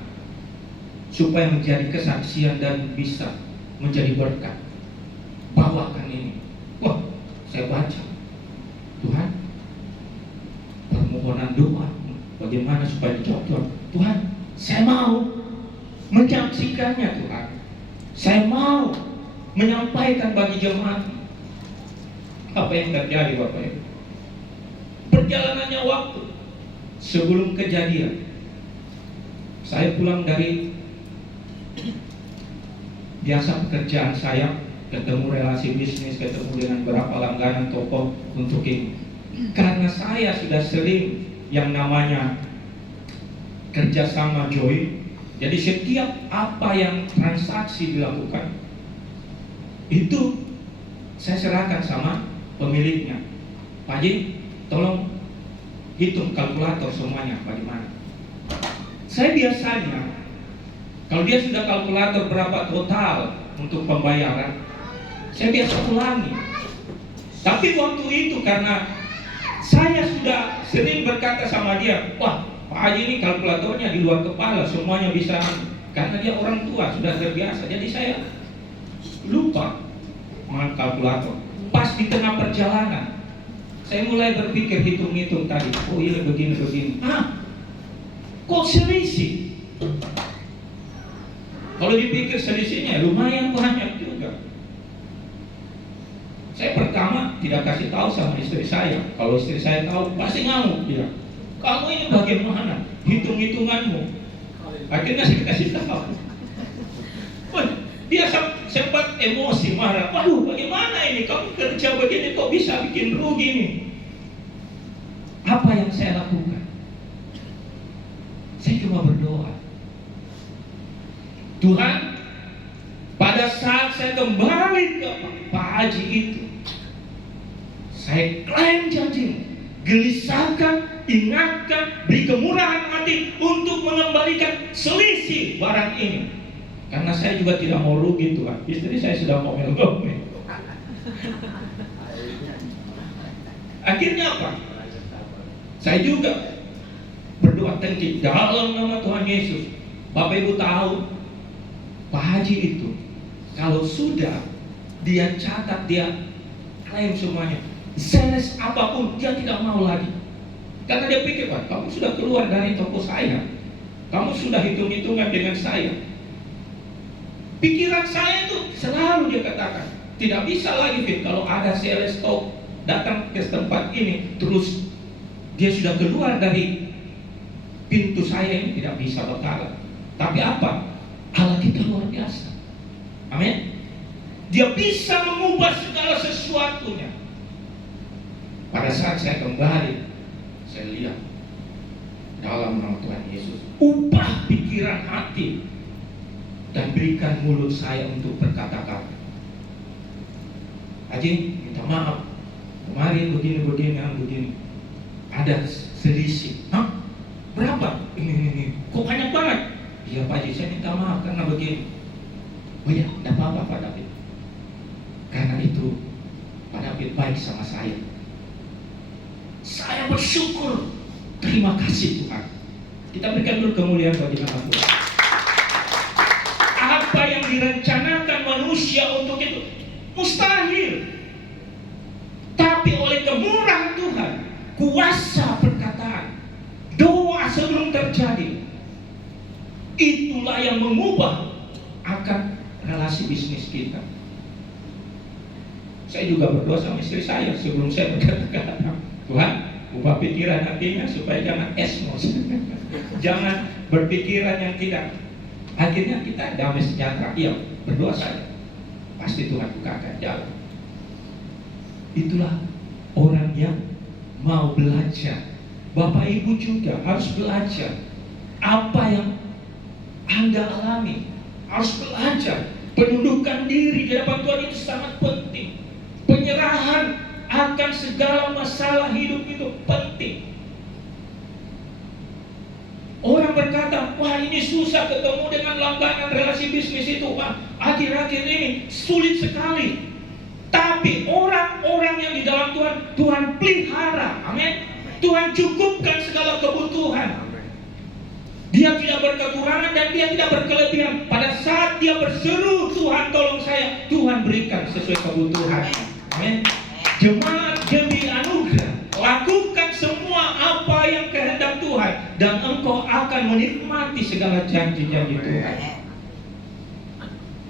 supaya menjadi kesaksian dan bisa menjadi berkat. Bawakan ini. Wah, saya baca, Tuhan, permohonan doa bagaimana supaya dijawab Tuhan. Tuhan, saya mau menyaksikannya Tuhan. Saya mau menyampaikan bagi jemaat. Apa yang terjadi Bapak Ibu? Perjalanannya waktu sebelum kejadian, saya pulang dari biasa pekerjaan saya, ketemu relasi bisnis, ketemu dengan beberapa langganan toko untuk ini. Karena saya sudah sering yang namanya kerjasama join, jadi setiap apa yang transaksi dilakukan itu saya serahkan sama pemiliknya. Pak Haji, tolong hitung kalkulator semuanya bagaimana. Saya biasanya kalau dia sudah kalkulator berapa total untuk pembayaran, saya biasa ulangi. Tapi waktu itu karena saya sudah sering berkata sama dia, wah Pak Haji ini kalkulatornya di luar kepala, semuanya bisa. Karena dia orang tua, sudah terbiasa. Jadi saya lupa dengan kalkulator. Pas di tengah perjalanan, saya mulai berpikir hitung-hitung tadi. Oh iya begini-begini. Kok selisih? Kalau dipikir selisihnya lumayan banyak juga. Saya pertama tidak kasih tahu sama istri saya. Kalau istri saya tahu pasti ngamuk dia. Kamu ini bagaimana? Hitung-hitunganmu. Akhirnya saya kasih tahu. Wah, dia sempat emosi, marah. Waduh, bagaimana ini? Kamu kerja begini kok bisa bikin rugi nih? Apa yang saya lakukan? Saya cuma berdoa. Tuhan, pada saat saya kembali ke Pak Haji itu, saya klaim janji, gelisahkan ingatkan, beri kemurahan hati untuk mengembalikan selisih barang ini. Karena saya juga tidak mau rugi Tuhan. Istri saya sudah mau ngomel-ngomel. Akhirnya apa? Saya juga berdoa tinggi dalam nama Tuhan Yesus. Bapak Ibu tahu, Pak Haji itu kalau sudah dia catat, dia klaim semuanya, sales apapun dia tidak mau lagi. Karena dia pikir, Pak, kamu sudah keluar dari toko saya, kamu sudah hitung-hitungan dengan saya. Pikiran saya itu selalu dia katakan, tidak bisa lagi Fit, kalau ada sales stok datang ke tempat ini, terus dia sudah keluar dari pintu saya ini, tidak bisa bakalan. Tapi apa? Allah kita luar biasa. Amin. Dia bisa mengubah segala sesuatunya. Pada saat saya kembali, saya lihat dalam nama Tuhan Yesus, ubah pikiran hati dan berikan mulut saya untuk berkata-kata. Haji, minta maaf, kemarin begini, ada selisih. Hah? Berapa? Ini. Kok banyak banget? Iya Pak Haji, saya minta maaf karena begini. Oh ya, tidak apa-apa Pak David. Karena itu Pak David baik sama saya. Saya bersyukur. Terima kasih Tuhan. Kita berikan dulu kemuliaan bagi nama Tuhan. Apa yang direncanakan manusia untuk itu mustahil. Tapi oleh kemurahan Tuhan, kuasa perkataan, doa sebelum terjadi, itulah yang mengubah akan relasi bisnis kita. Saya juga berdoa sama istri saya sebelum saya berkata-kata, Tuhan, ubah pikiran hatinya supaya jangan esmos, jangan berpikiran yang tidak. Akhirnya kita damai sejahtera. Iya, berdoa saya, pasti Tuhan bukakan jalan. Itulah orang yang mau belajar. Bapak Ibu juga harus belajar. Apa yang Anda alami, harus belajar. Penundukan diri di hadapan Tuhan itu sangat penting. Penyerahan akan segala masalah hidup itu penting. Orang berkata, wah ini susah ketemu dengan langganan relasi bisnis itu, Pak. Akhir-akhir ini sulit sekali. Tapi orang-orang yang di dalam Tuhan, Tuhan pelihara. Amin. Tuhan cukupkan segala kebutuhan. Dia tidak berkekurangan dan dia tidak berkelebihan. Pada saat dia berseru, Tuhan tolong saya, Tuhan berikan sesuai kebutuhan. Amin. Jemaat demi anugerah, lakukan semua apa yang kehendak Tuhan, dan engkau akan menikmati segala janji-janji Tuhan.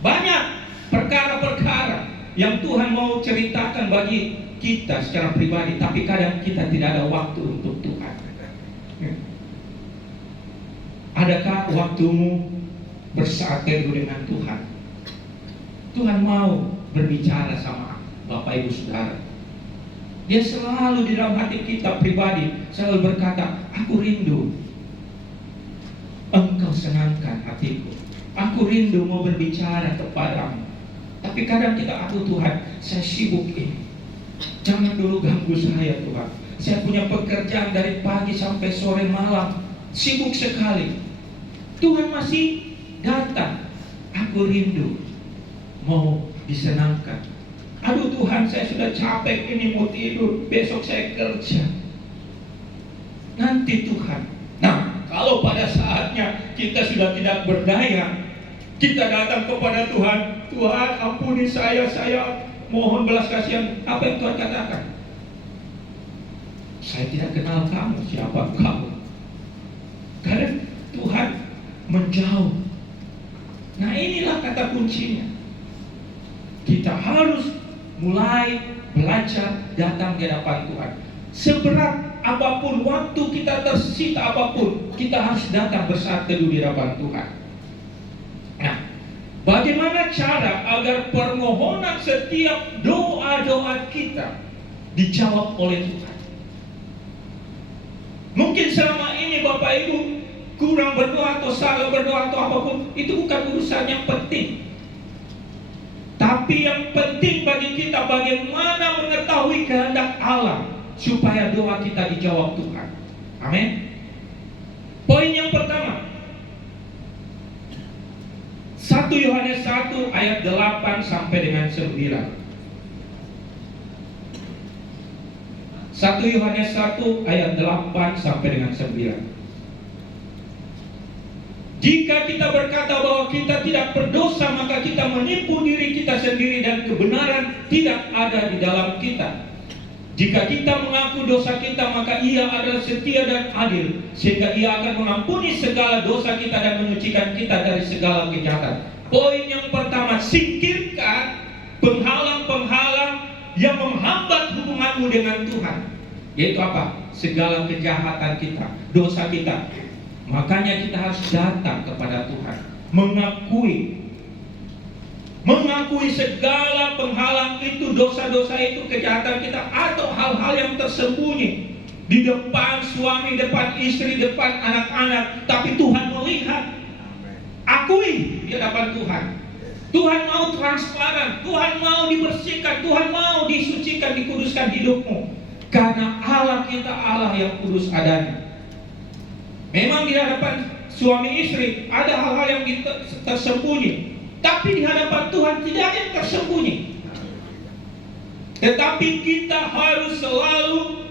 Banyak perkara-perkara yang Tuhan mau ceritakan bagi kita secara pribadi, tapi kadang kita tidak ada waktu untuk Tuhan. Adakah waktumu bersaat teduh dengan Tuhan? Tuhan mau berbicara sama Bapak Ibu Saudara. Dia selalu di dalam hati kita pribadi selalu berkata, aku rindu Engkau senangkan hatiku. Aku rindu mau berbicara kepadamu. Tapi kadang kita, aduh Tuhan, saya sibuk ini. Jangan dulu ganggu saya Tuhan. Saya punya pekerjaan dari pagi sampai sore malam. Sibuk sekali. Tuhan masih datang. Aku rindu mau disenangkan. Aduh Tuhan, saya sudah capek ini, mau tidur. Besok saya kerja. Nanti Tuhan. Nah, kalau pada saatnya kita sudah tidak berdaya, kita datang kepada Tuhan. Tuhan, ampuni saya mohon belas kasihan. Apa yang Tuhan katakan? Saya tidak kenal kamu, siapa kamu? Karena Tuhan menjauh. Nah inilah kata kuncinya. Kita harus mulai belajar datang di hadapan Tuhan. Seberat apapun waktu kita tersita apapun, kita harus datang bersaat teduh di hadapan Tuhan. Nah, bagaimana cara agar permohonan setiap doa-doa kita dijawab oleh Tuhan? Mungkin selama ini Bapak Ibu kurang berdoa atau salah berdoa atau apapun, itu bukan urusan yang penting. Tapi yang penting bagi kita bagaimana mengetahui kehendak Allah supaya doa kita dijawab Tuhan. Amin. Poin yang pertama, 1 Yohanes 1 ayat 8 sampai dengan 9. 1 Yohanes 1 ayat 8 sampai dengan 9. Jika kita berkata bahwa kita tidak berdosa, maka kita menipu diri kita sendiri dan kebenaran tidak ada di dalam kita. Jika kita mengaku dosa kita, maka Ia adalah setia dan adil, sehingga Ia akan mengampuni segala dosa kita dan menyucikan kita dari segala kejahatan. Poin yang pertama, singkirkan penghalang-penghalang yang menghambat hubunganmu dengan Tuhan. Yaitu apa? Segala kejahatan kita, dosa kita. Makanya kita harus datang kepada Tuhan, mengakui segala penghalang itu, dosa-dosa itu, kejahatan kita, atau hal-hal yang tersembunyi di depan suami, depan istri, depan anak-anak, tapi Tuhan melihat. Akui di hadapan Tuhan. Tuhan mau transparan, Tuhan mau dibersihkan, Tuhan mau disucikan, dikuduskan hidupmu. Karena Allah kita Allah yang kudus adanya. Memang di hadapan suami istri ada hal-hal yang tersembunyi, tapi di hadapan Tuhan tidak ada yang tersembunyi. Tetapi kita harus selalu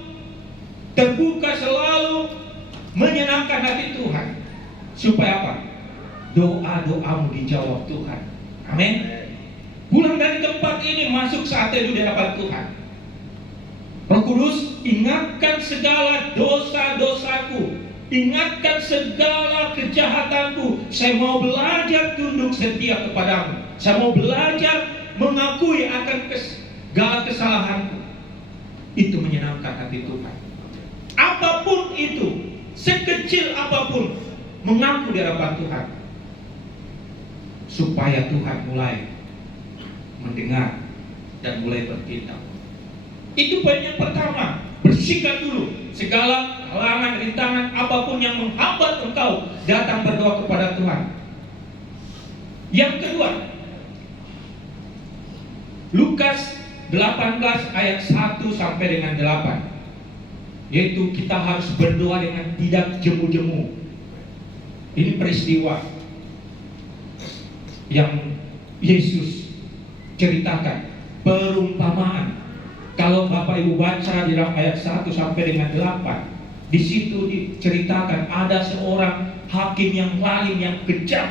terbuka, selalu menyenangkan hati Tuhan. Supaya apa? Doa-doamu dijawab Tuhan. Amin. Pulang dari tempat ini, masuk saat itu di hadapan Tuhan. Roh Kudus, ingatkan segala dosa-dosaku, ingatkan segala kejahatanku. Saya mau belajar tunduk setia kepadamu. Saya mau belajar mengakui akan segala kesalahanku. Itu menyenangkan hati Tuhan. Apapun itu, sekecil apapun, mengaku di hadapan Tuhan, supaya Tuhan mulai mendengar dan mulai bertindak. Itu poin yang pertama. Bersihkan dulu segala halangan, rintangan, apapun yang menghambat engkau datang berdoa kepada Tuhan. Yang kedua, Lukas 18 ayat 1 sampai dengan 8. Yaitu kita harus berdoa dengan tidak jemu-jemu. Ini peristiwa yang Yesus ceritakan, perumpamaan. Kalau Bapak Ibu baca di dalam ayat 1 sampai dengan 8, di situ diceritakan ada seorang hakim yang lain yang kejam,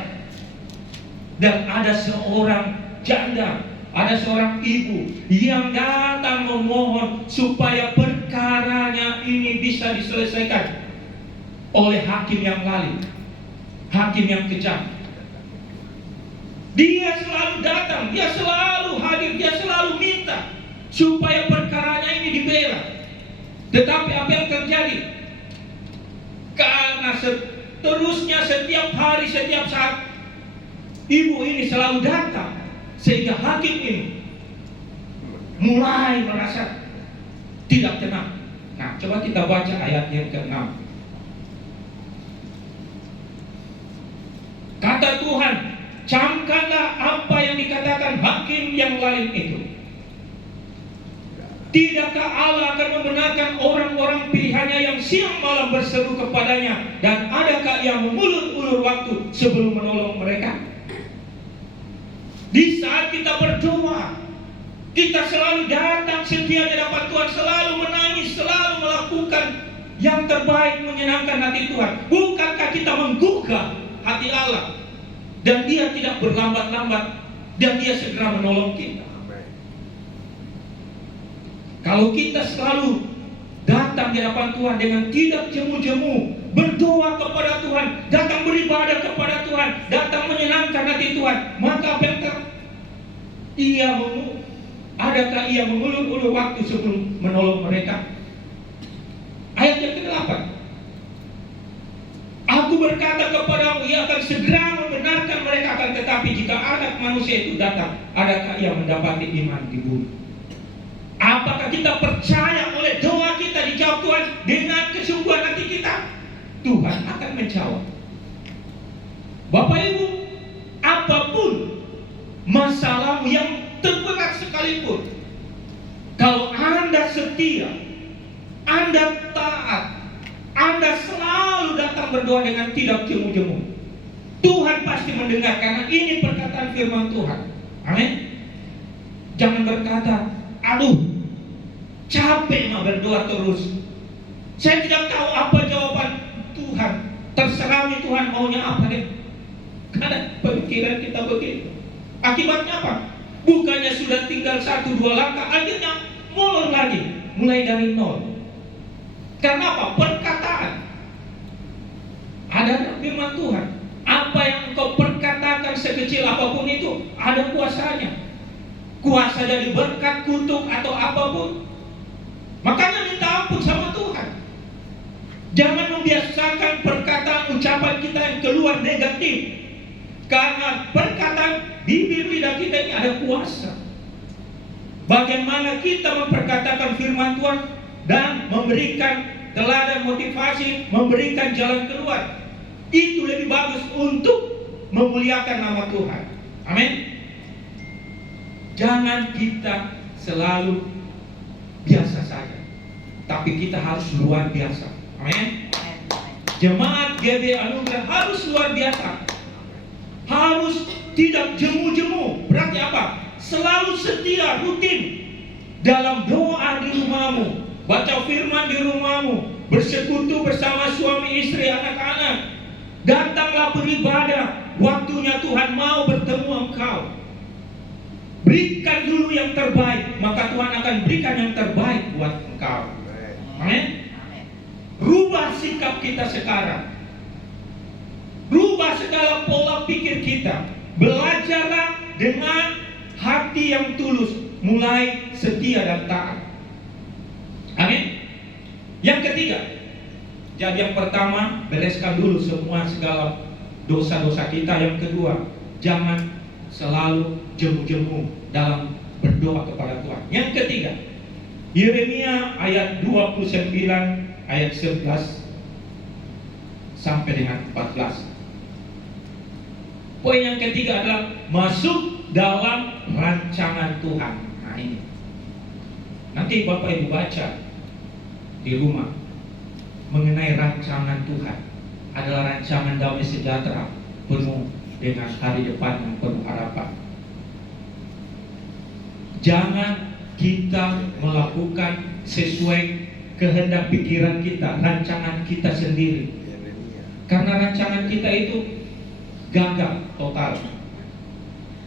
dan ada seorang janda, ada seorang ibu yang datang memohon supaya perkaranya ini bisa diselesaikan oleh hakim yang lain, hakim yang kejam. Dia selalu datang, dia selalu hadir, dia selalu minta supaya perkaranya ini dibela. Tetapi apa yang terjadi? Karena seterusnya setiap hari, setiap saat ibu ini selalu datang, sehingga hakim ini mulai merasa tidak tenang. Nah, coba kita baca ayat yang ke-6. Kata Tuhan, camkanlah apa yang dikatakan hakim yang lain itu. Tidakkah Allah akan membenarkan orang-orang pilihannya yang siang malam berseru kepadanya, dan adakah Ia mengulur-ulur waktu sebelum menolong mereka? Di saat kita berdoa, kita selalu datang setia di hadapan Tuhan, selalu menangis, selalu melakukan yang terbaik menyenangkan hati Tuhan. Bukankah kita menggugah hati Allah, dan Dia tidak berlambat-lambat, dan Dia segera menolong kita? Kalau kita selalu datang di hadapan Tuhan dengan tidak jemu-jemu, berdoa kepada Tuhan, datang beribadah kepada Tuhan, datang menyenangkan hati Tuhan, maka apa yang adakah Ia mengulur-ulur waktu sebelum menolong mereka? Ayat yang ke-8. Aku berkata kepadamu, Ia akan segera membenarkan mereka, akan tetapi jika anak manusia itu datang, adakah Ia mendapati iman di bumi? Apakah kita percaya oleh doa kita dijawab Tuhan dengan kesungguhan hati kita? Tuhan akan menjawab. Bapak Ibu, apapun masalahmu yang terberat sekalipun, kalau Anda setia, Anda taat, Anda berdoa dengan tidak jemu-jemu. Tuhan pasti mendengar karena ini perkataan firman Tuhan. Amin. Jangan berkata, aduh, capek mah berdoa terus. Saya tidak tahu apa jawaban Tuhan. Terserah nih Tuhan maunya apa deh. Karena pemikiran kita begitu. Akibatnya apa? Bukannya sudah tinggal 1-2 langkah, akhirnya molor lagi, mulai dari nol. Karena apa? Perkataan. Ada firman Tuhan. Apa yang engkau perkatakan sekecil apapun itu, ada kuasanya. Kuasa jadi berkat, kutuk atau apapun. Makanya minta ampun sama Tuhan. Jangan membiasakan perkataan ucapan kita yang keluar negatif. Karena perkataan bibir lidah kita ini ada kuasa. Bagaimana kita memperkatakan firman Tuhan dan memberikan teladan motivasi, memberikan jalan keluar, itu lebih bagus untuk memuliakan nama Tuhan. Amin. Jangan kita selalu biasa saja, tapi kita harus luar biasa. Amin. Jemaat GB Anugerah harus luar biasa. Harus tidak jemu-jemu. Berarti apa? Selalu setia, rutin dalam doa di rumahmu, baca firman di rumahmu, bersekutu bersama suami istri, anak-anak. Datanglah beribadah. Waktunya Tuhan mau bertemu engkau. Berikan dulu yang terbaik, maka Tuhan akan berikan yang terbaik buat engkau. Amin. Rubah sikap kita sekarang. Rubah segala pola pikir kita. Belajarlah dengan hati yang tulus, mulai setia dan taat. Amin. Yang ketiga, jadi yang pertama, bereskan dulu semua segala dosa-dosa kita. Yang kedua, jangan selalu jemu-jemu dalam berdoa kepada Tuhan. Yang ketiga, Yeremia ayat 29 ayat 11 sampai dengan 14. Poin yang ketiga adalah masuk dalam rancangan Tuhan. Nah ini, nanti Bapak Ibu baca di rumah mengenai rancangan Tuhan. Adalah rancangan damai sejahtera, penuh dengan hari depan yang penuh harapan. Jangan kita melakukan sesuai kehendak pikiran kita, rancangan kita sendiri. Karena rancangan kita itu gagal total.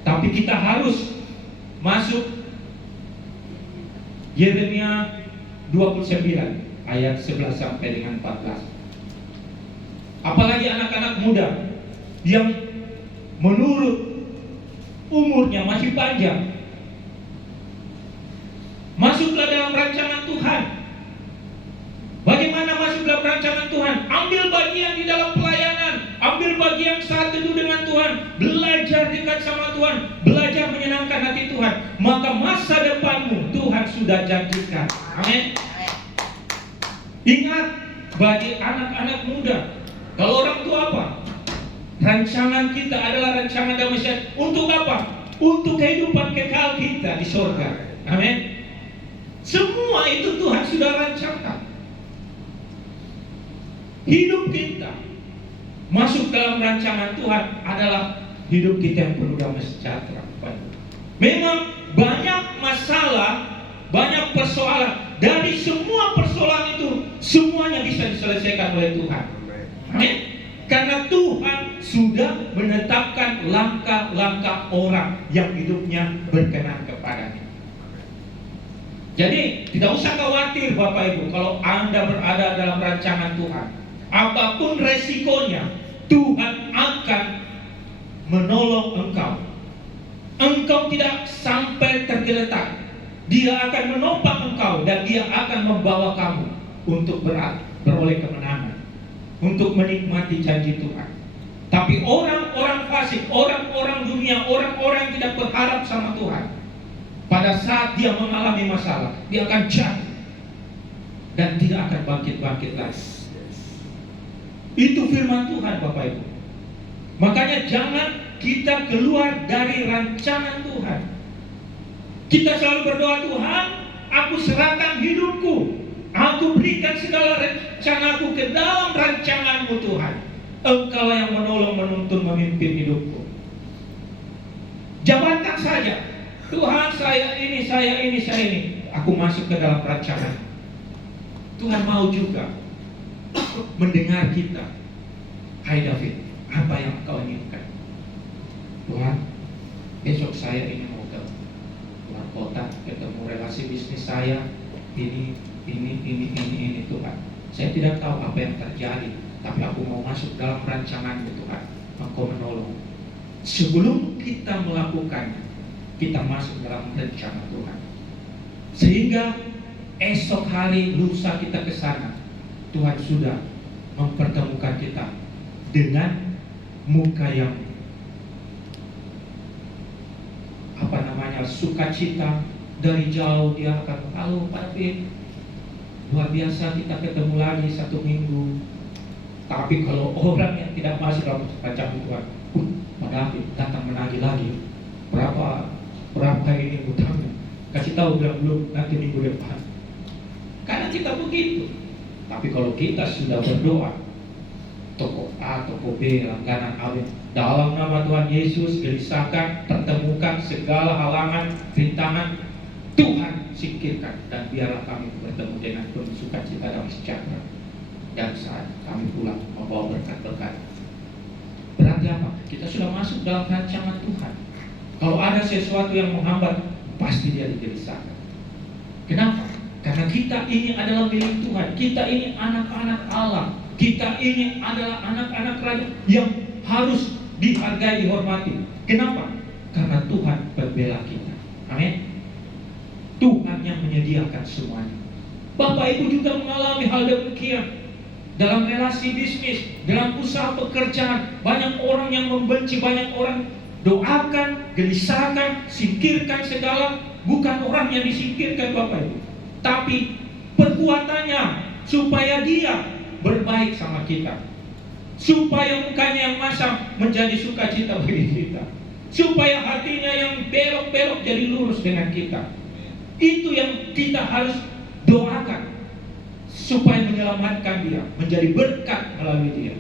Tapi kita harus masuk Yeremia 29 ayat 11 sampai dengan 14. Apalagi anak-anak muda yang menurut umurnya masih panjang, masuklah dalam rancangan Tuhan. Bagaimana masuk dalam rancangan Tuhan? Ambil bagian di dalam pelayanan, ambil bagian saat teduh dengan Tuhan, belajar dekat sama Tuhan, belajar menyenangkan hati Tuhan. Maka masa depanmu Tuhan sudah janjikan. Amin. Ingat, bagi anak-anak muda, kalau orang tua apa? Rancangan kita adalah rancangan damai sejahtera. Untuk apa? Untuk kehidupan kekal kita di surga. Amin. Semua itu Tuhan sudah rancangkan. Hidup kita masuk dalam rancangan Tuhan adalah hidup kita yang penuh damai sejahtera. Memang banyak masalah, banyak persoalan. Dari semua persoalan itu, semuanya bisa diselesaikan oleh Tuhan. Amin. Karena Tuhan sudah menetapkan langkah-langkah orang yang hidupnya berkenan kepadanya. Jadi tidak usah khawatir Bapak Ibu kalau Anda berada dalam rancangan Tuhan. Apapun resikonya, Tuhan akan menolong engkau. Engkau tidak sampai tergeletak. Dia akan menopang engkau dan Dia akan membawa kamu untuk beroleh kemenangan, untuk menikmati janji Tuhan. Tapi orang-orang fasik, orang-orang dunia, orang-orang yang tidak berharap sama Tuhan, pada saat dia mengalami masalah, dia akan jatuh dan tidak akan bangkit-bangkit lagi. Itu firman Tuhan Bapak Ibu. Makanya jangan kita keluar dari rancangan Tuhan. Kita selalu berdoa, Tuhan, aku serahkan hidupku, aku berikan segala rencanaku ke dalam rancangan-Mu Tuhan. Engkau yang menolong, menuntun, memimpin hidupku. Jabatan saja, Tuhan saya ini, saya ini, saya ini. Aku masuk ke dalam rancangan. Tuhan mau juga mendengar kita. Hai David, apa yang kau inginkan? Tuhan, besok saya ini mau ke luar kota, ketemu relasi bisnis saya. Ini Tuhan. Saya tidak tahu apa yang terjadi, tapi aku mau masuk dalam rancangan-Mu Tuhan. Engkau menolong. Sebelum kita melakukannya, kita masuk dalam rencana Tuhan. Sehingga esok hari, lusa kita ke sana, Tuhan sudah mempertemukan kita dengan muka yang sukacita. Dari jauh dia akan, halo Pak David, luar biasa kita ketemu lagi 1 minggu. Tapi kalau orang yang tidak masuk dalam rancangan Tuhan, Pak David datang menagih lagi, berapa ini hutangnya, kasih tahu belum, nanti minggu depan. Karena kita begitu. Tapi kalau kita sudah berdoa, toko A, toko B, langganan A, dalam nama Tuhan Yesus, gelisahkan, pertemukan segala halangan, rintangan, Tuhan singkirkan, dan biarlah kami bertemu dengan penuh sukacita dan sejahtera. Dan saat kami pulang membawa berkat-berkat. Berarti apa? Kita sudah masuk dalam rancangan Tuhan. Kalau ada sesuatu yang menghambat, pasti dia digelisahkan. Kenapa? Karena kita ini adalah milik Tuhan. Kita ini anak-anak Allah. Kita ini adalah anak-anak raja yang harus dihargai, dihormati. Kenapa? Karena Tuhan pembela kita. Amin. Tuhan yang menyediakan semuanya. Bapak Ibu juga mengalami hal demikian. Dalam relasi bisnis, dalam usaha pekerjaan, banyak orang yang membenci, banyak orang doakan, gelisahkan, singkirkan segala. Bukan orang yang disingkirkan Bapak Ibu, tapi perbuatannya supaya dia berbaik sama kita, supaya mukanya yang masam menjadi sukacita bagi kita, supaya hatinya yang belok-belok jadi lurus dengan kita. Itu yang kita harus doakan, supaya menyelamatkan dia, menjadi berkat melalui dia.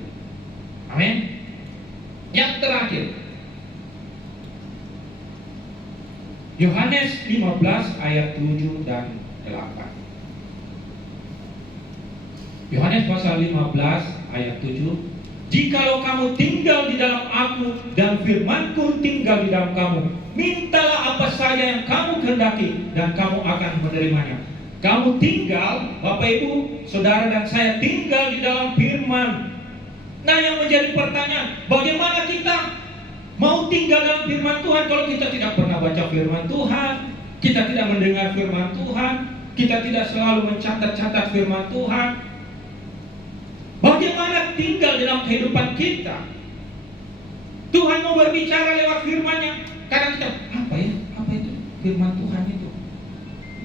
Amin. Yang terakhir, Yohanes 15 ayat 7 dan 8. Yohanes pasal 15 ayat 7. Jikalau kamu tinggal di dalam aku dan firmanku tinggal di dalam kamu, mintalah apa saja yang kamu kehendaki dan kamu akan menerimanya. Kamu tinggal, Bapak Ibu, Saudara dan saya tinggal di dalam firman. Nah, yang menjadi pertanyaan, bagaimana kita mau tinggal dalam firman Tuhan kalau kita tidak pernah baca firman Tuhan, kita tidak mendengar firman Tuhan, kita tidak selalu mencatat-catat firman Tuhan. Bagaimana tinggal dalam kehidupan kita? Tuhan mau berbicara lewat firman-Nya. Kadang kita, apa itu firman Tuhan itu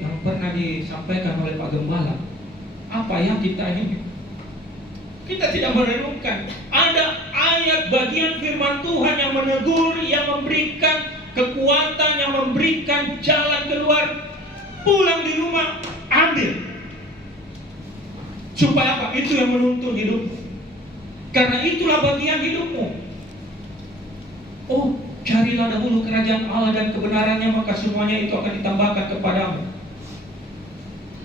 yang pernah disampaikan oleh Pak Gembala? Apa yang kita ini? Kita tidak merenungkan. Ada ayat bagian firman Tuhan yang menegur, yang memberikan kekuatan, yang memberikan jalan keluar. Pulang di rumah, ambil. Supaya apa? Itu yang menuntun hidupmu. Karena itulah bagian hidupmu. Oh, carilah dahulu kerajaan Allah dan kebenarannya, maka semuanya itu akan ditambahkan kepadamu.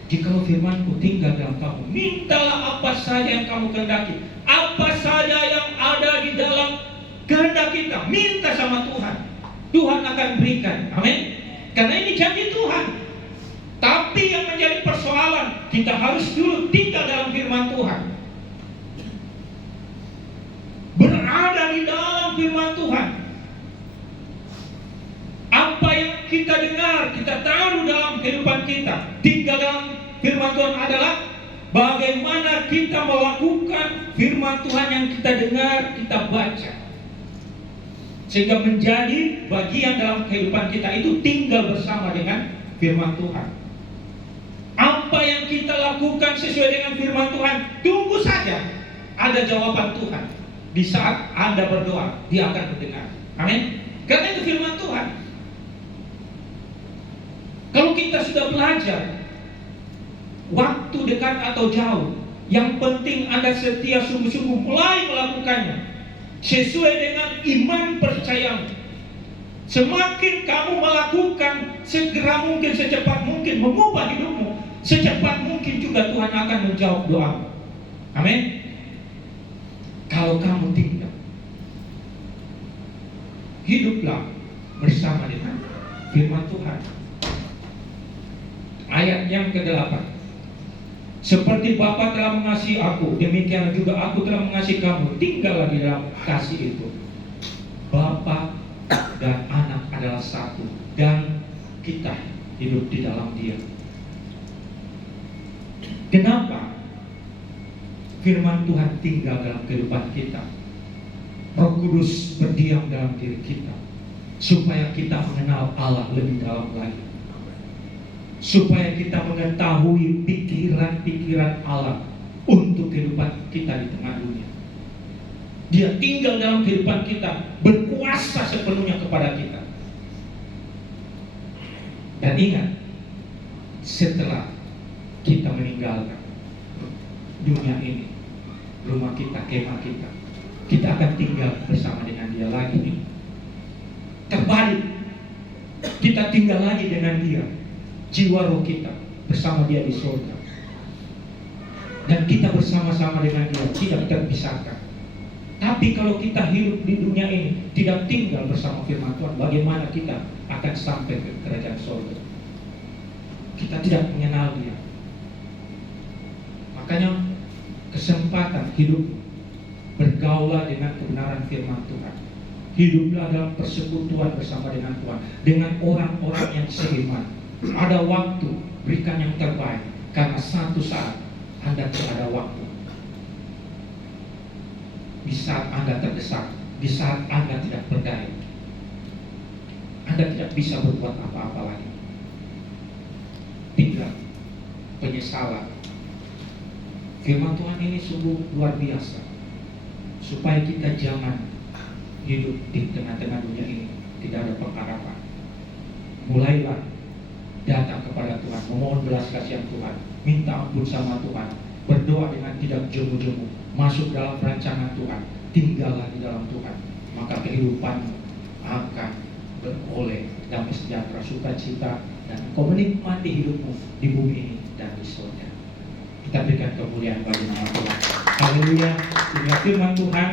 Jikalau firmanku tinggal dalam kamu, mintalah apa saja yang kamu kehendaki. Apa saja yang ada di dalam kehendak kita, minta sama Tuhan. Tuhan akan berikan. Amin. Karena ini janji Tuhan. Tapi yang menjadi persoalan, kita harus dulu tinggal dalam firman Tuhan, berada di dalam firman Tuhan. Apa yang kita dengar, kita taruh dalam kehidupan kita. Tinggal dalam firman Tuhan adalah bagaimana kita melakukan firman Tuhan yang kita dengar, kita baca, sehingga menjadi bagian dalam kehidupan kita. Itu tinggal bersama dengan firman Tuhan. Apa yang kita lakukan sesuai dengan firman Tuhan, tunggu saja ada jawaban Tuhan. Di saat Anda berdoa, Dia akan mendengar. Amin. Karena itu firman Tuhan. Kalau kita sudah belajar, waktu dekat atau jauh, yang penting Anda setia sungguh-sungguh mulai melakukannya. sesuai dengan iman percayamu. Semakin kamu melakukan, segera mungkin, secepat mungkin mengubah hidupmu, secepat mungkin juga Tuhan akan menjawab doa. Amin. Kalau kamu tinggal, hiduplah bersama dengan firman Tuhan. Ayat yang ke-8. Seperti Bapa telah mengasihi aku, demikian juga aku telah mengasihi kamu. Tinggallah di dalam kasih itu. Bapa dan anak adalah satu, dan kita hidup di dalam Dia. Kenapa firman Tuhan tinggal dalam kehidupan kita? Roh Kudus berdiam dalam diri kita, supaya kita mengenal Allah lebih dalam lagi, supaya kita mengetahui pikiran-pikiran Allah untuk kehidupan kita di tengah dunia. Dia tinggal dalam kehidupan kita, berkuasa sepenuhnya kepada kita. Dan ingat, setelah kita meninggalkan dunia ini, rumah kita, kemah kita, kita akan tinggal bersama dengan Dia lagi. Terbalik, kita tinggal lagi dengan Dia, jiwa roh kita bersama Dia di surga, dan kita bersama-sama dengan Dia, tidak terpisahkan. Tapi kalau kita hidup di dunia ini tidak tinggal bersama firman Tuhan, bagaimana kita akan sampai ke kerajaan surga? Kita tidak mengenal Dia. Makanya kesempatan hidup, bergaulah dengan kebenaran firman Tuhan. Hiduplah dalam persekutuan bersama dengan Tuhan, dengan orang-orang yang seiman. Ada waktu, berikan yang terbaik, karena satu saat Anda tidak ada waktu. Di saat Anda terdesak, di saat Anda tidak berdaya, Anda tidak bisa berbuat apa-apa lagi. Tinggal penyesalan. Firman Tuhan ini sungguh luar biasa, supaya kita jangan hidup di tengah-tengah dunia ini tidak ada pengharapan. Mulailah datang kepada Tuhan, memohon belas kasihan Tuhan, minta ampun sama Tuhan, berdoa dengan tidak jemu-jemu, masuk dalam rancangan Tuhan, tinggallah di dalam Tuhan, maka kehidupanmu akan beroleh damai sejahtera, sukacita, dan kau menikmati hidupmu di bumi ini dan di surga. Kita berikan kemuliaan bagi nama Tuhan. Haleluya. Inilah firman Tuhan.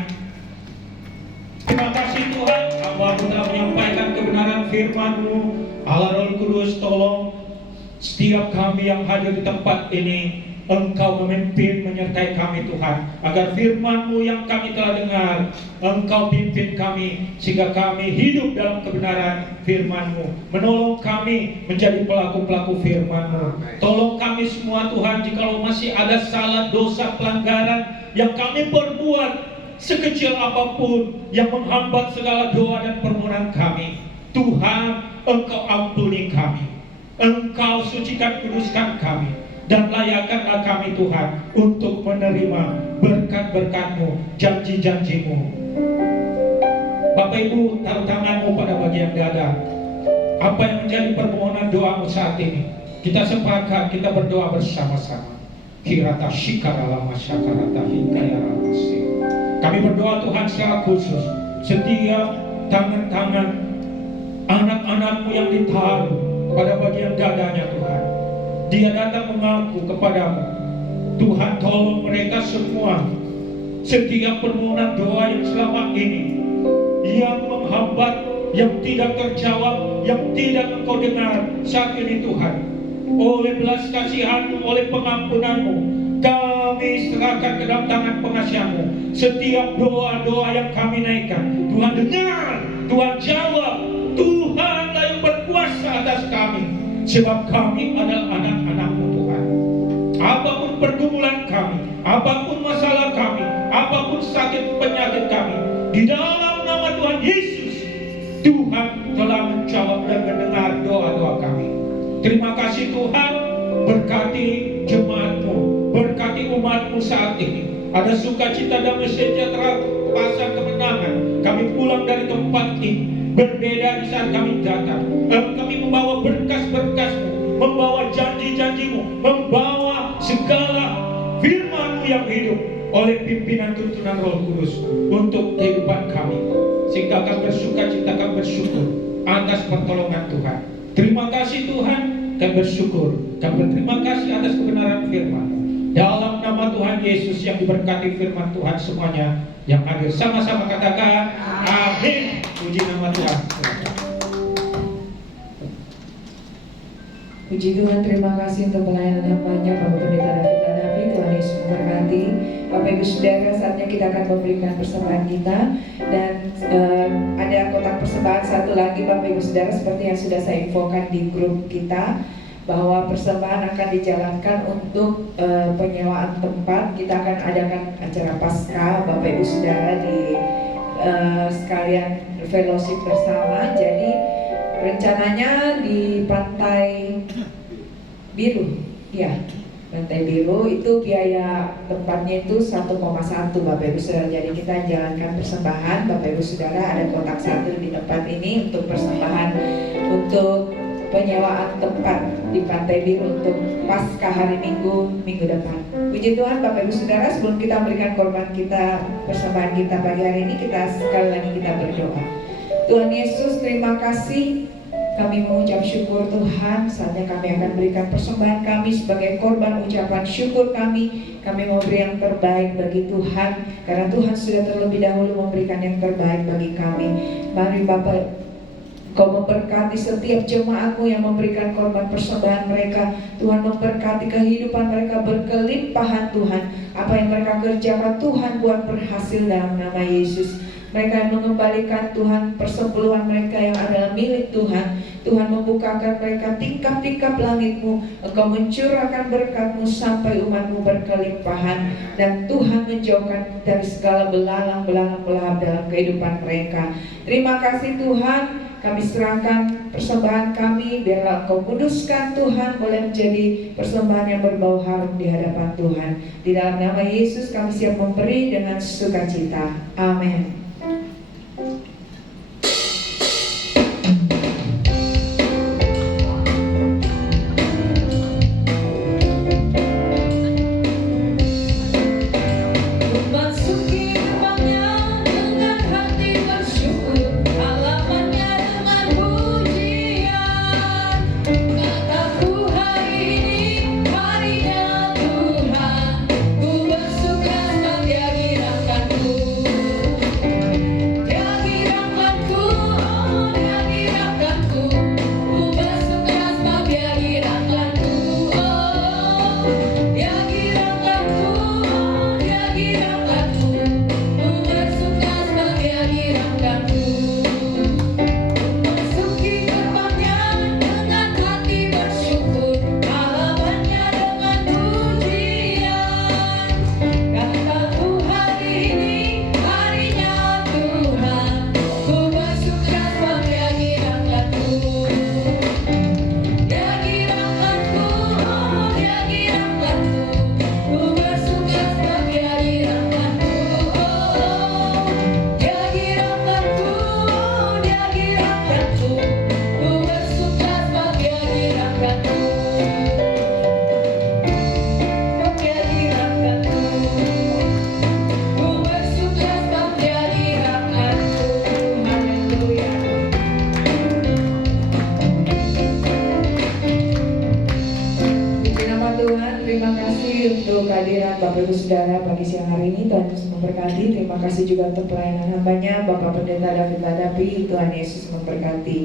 Terima kasih Tuhan, Bapa telah menyampaikan kebenaran firman-Mu. Allah Roh Kudus, tolong setiap kami yang hadir di tempat ini, Engkau memimpin menyertai kami Tuhan, agar firman-Mu yang kami telah dengar, Engkau pimpin kami, sehingga kami hidup dalam kebenaran firman-Mu. Menolong kami menjadi pelaku-pelaku firman-Mu. Tolong kami semua Tuhan, jikalau masih ada salah, dosa, pelanggaran yang kami perbuat, sekecil apapun yang menghambat segala doa dan permohonan kami, Tuhan, Engkau ampuni kami, Engkau sucikan, kuduskan kami, dan layakkanlah kami Tuhan untuk menerima berkat-berkat-Mu, janji-janji-Mu. Bapak Ibu, taruh tangan-Mu pada bagian dada. Apa yang menjadi permohonan doa-Mu saat ini, kita sepakat, kita berdoa bersama-sama. Kirata shikarala masyakarata hikayara masih. Kami berdoa Tuhan secara khusus, setiap tangan-tangan anak-anak-Mu yang ditaruh pada bagian dadanya Tuhan, dia datang mengaku kepadamu. Tuhan, tolong mereka semua, setiap permohonan doa yang selama ini yang menghambat, yang tidak terjawab, yang tidak Engkau dengar saat ini Tuhan, oleh belas kasihan-Mu, oleh pengampunan-Mu, kami serahkan ke dalam tangan pengasihan-Mu. Setiap doa-doa yang kami naikkan, Tuhan dengar, Tuhan jawab. Tuhanlah yang berkuasa atas kami, sebab kami adalah anak-anak-Mu Tuhan. Apapun pergumulan kami, apapun masalah kami, apapun sakit penyakit kami, di dalam nama Tuhan Yesus, Tuhan telah menjawab dan mendengar doa-doa kami. Terima kasih Tuhan, berkati jemaat-Mu, berkati umat-Mu saat ini. Ada sukacita, damai sejahtera, pasang kemenangan. Kami pulang dari tempat ini berbeda di saat kami datang. Kami membawa berkas-berkas-Mu, membawa janji-janji-Mu, membawa segala firman-Mu yang hidup oleh pimpinan tuntunan Roh Kudus untuk kehidupan kami, sehingga kami bersuka cita, kami bersyukur atas pertolongan Tuhan. Terima kasih Tuhan, kami bersyukur, kami berterima kasih atas kebenaran firman. Dalam nama Tuhan Yesus yang diberkati firman Tuhan semuanya yang hadir, sama-sama katakan amin. Puji nama Tuhan. Puji Tuhan, terima kasih untuk pelayanan hamba-Nya Bapak Pendeta David Hadapi. Tuhan Yesus memberkati. Bapak Ibu Saudara, saatnya kita akan memberikan persembahan kita. Dan ada kotak persembahan satu lagi Bapak Ibu Saudara, seperti yang sudah saya infokan di grup kita, bahwa persembahan akan dijalankan untuk penyewaan tempat. Kita akan adakan acara Paskah Bapak Ibu Saudara di sekalian fellowship bersama. Jadi rencananya di Pantai Biru, ya, Pantai Biru itu biaya tempatnya itu 1,1 Bapak Ibu Saudara. Jadi kita jalankan persembahan Bapak Ibu Saudara, ada kotak satu di tempat ini untuk persembahan untuk penyewaan tempat di Pantai Biru untuk Paskah hari Minggu depan. Puji Tuhan Bapak Ibu Saudara, sebelum kita memberikan korban kita, persembahan kita pagi hari ini, kita sekali lagi kita berdoa. Tuhan Yesus, terima kasih. Kami mengucap syukur Tuhan, saatnya kami akan berikan persembahan kami sebagai korban ucapan syukur kami. Kami mau beri yang terbaik bagi Tuhan, karena Tuhan sudah terlebih dahulu memberikan yang terbaik bagi kami. Mari Bapak, Kau memberkati setiap jemaat-Mu yang memberikan korban persembahan mereka. Tuhan memberkati kehidupan mereka berkelimpahan Tuhan. Apa yang mereka kerjakan Tuhan buat berhasil dalam nama Yesus. Mereka yang mengembalikan Tuhan persepuluhan mereka yang adalah milik Tuhan. Tuhan membukakan mereka tingkap-tingkap langit-Mu. Engkau mencurahkan berkat-Mu sampai umat-Mu berkelimpahan. Dan Tuhan menjauhkan dari segala belalang-belalang pelahap dalam kehidupan mereka. Terima kasih Tuhan. Kami serahkan persembahan kami, biarlah Engkau kuduskan Tuhan, boleh menjadi persembahan yang berbau harum di hadapan Tuhan. Di dalam nama Yesus kami siap memberi dengan sukacita. Amin. Kehadiran Bapak Ibu Saudara pagi siang hari ini, Tuhan Yesus memberkati. Terima kasih juga untuk pelayanan hamba-Nya Bapak Pendeta David Hadapi. Tuhan Yesus memberkati.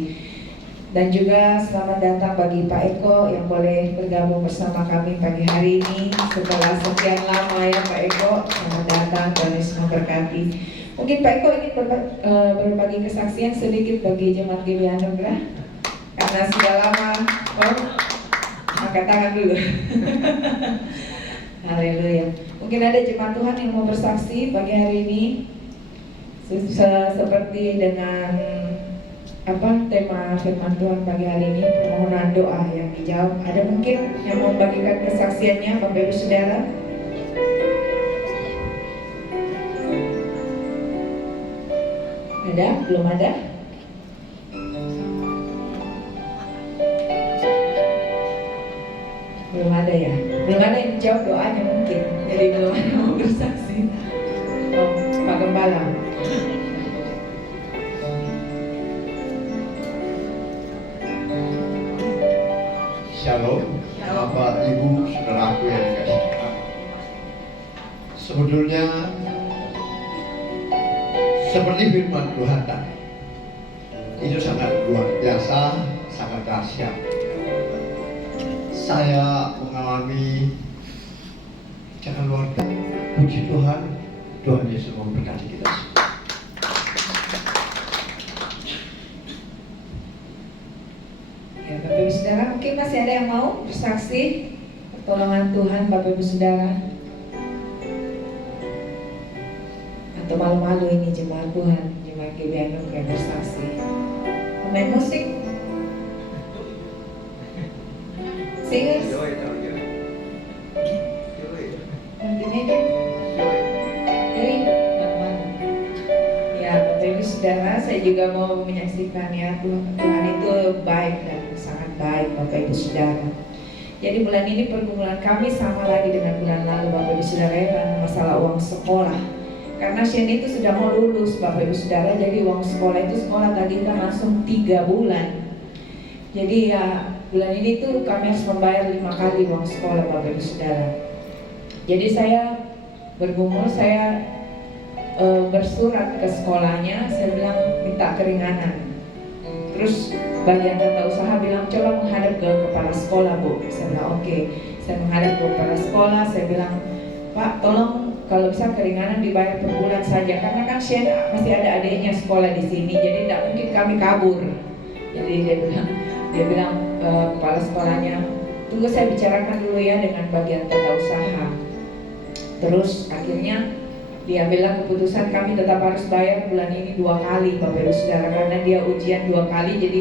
Dan juga selamat datang bagi Pak Eko yang boleh bergabung bersama kami pagi hari ini setelah sekian lama ya Pak Eko. Selamat datang, Tuhan Yesus memberkati. Mungkin Pak Eko ingin berbagi kesaksian sedikit bagi jemaat GBI Anugerah, karena sudah lama. Angkat tangan dulu. Haleluya. Mungkin ada jemaat Tuhan yang mau bersaksi pagi hari ini seperti dengan tema firman Tuhan pagi hari ini, permohonan doa yang dijawab. Ada mungkin yang mau membagikan kesaksiannya Bapak Ibu Saudara? Ada? Belum ada? Belum ada ya? Belum ada yang dijawab doanya mungkin. Jadi belum ada yang mau bersaksi. Pak Gembala. Shalom, Bapak, Ibu, saudaraku yang dikasih Tuhan. Sebetulnya seperti firman Tuhan tadi, itu sangat luar biasa, sangat dahsyat. Saya mengalami jangan luar biasa. Puji Tuhan, Tuhan Yesus memberkati kita semua. Ya, Bapak Ibu Saudara, mungkin masih ada yang mau bersaksi pertolongan Tuhan, Bapak Ibu Saudara, atau malu-malu ini jemaat Tuhan, jemaat GBI yang bersaksi. Pemain musik, singers, multimedia, jadi malu-malu. Ya, Bapak Ibu Saudara, saya juga mau menyaksikan ya Tuhan itu baik dan sangat baik, Bapak Ibu Saudara. Jadi bulan ini pergumulan kami sama lagi dengan bulan lalu, Bapak Ibu Saudara, karena masalah uang sekolah. Karena Shane itu sudah mau lulus, Bapak Ibu Saudara, jadi uang sekolah itu sekolah tagihkan langsung 3 bulan. Jadi ya bulan ini tuh kami harus membayar 5 kali uang sekolah, Bapak Ibu Saudara. Jadi saya bergumul, saya bersurat ke sekolahnya, saya bilang minta keringanan. Terus bagian tata usaha bilang coba menghadap ke kepala sekolah, Bu. Saya bilang oke. Saya menghadap ke kepala sekolah, saya bilang Pak, tolong kalau bisa keringanan dibayar per bulan saja, karena kan Shane masih ada adiknya sekolah di sini, jadi tidak mungkin kami kabur. Jadi dia bilang kepala sekolahnya, tunggu saya bicarakan dulu ya dengan bagian tata usaha. Terus akhirnya dia bilang keputusan kami tetap harus bayar bulan ini 2 kali, Bapak Ibu Saudara, karena dia ujian 2 kali, jadi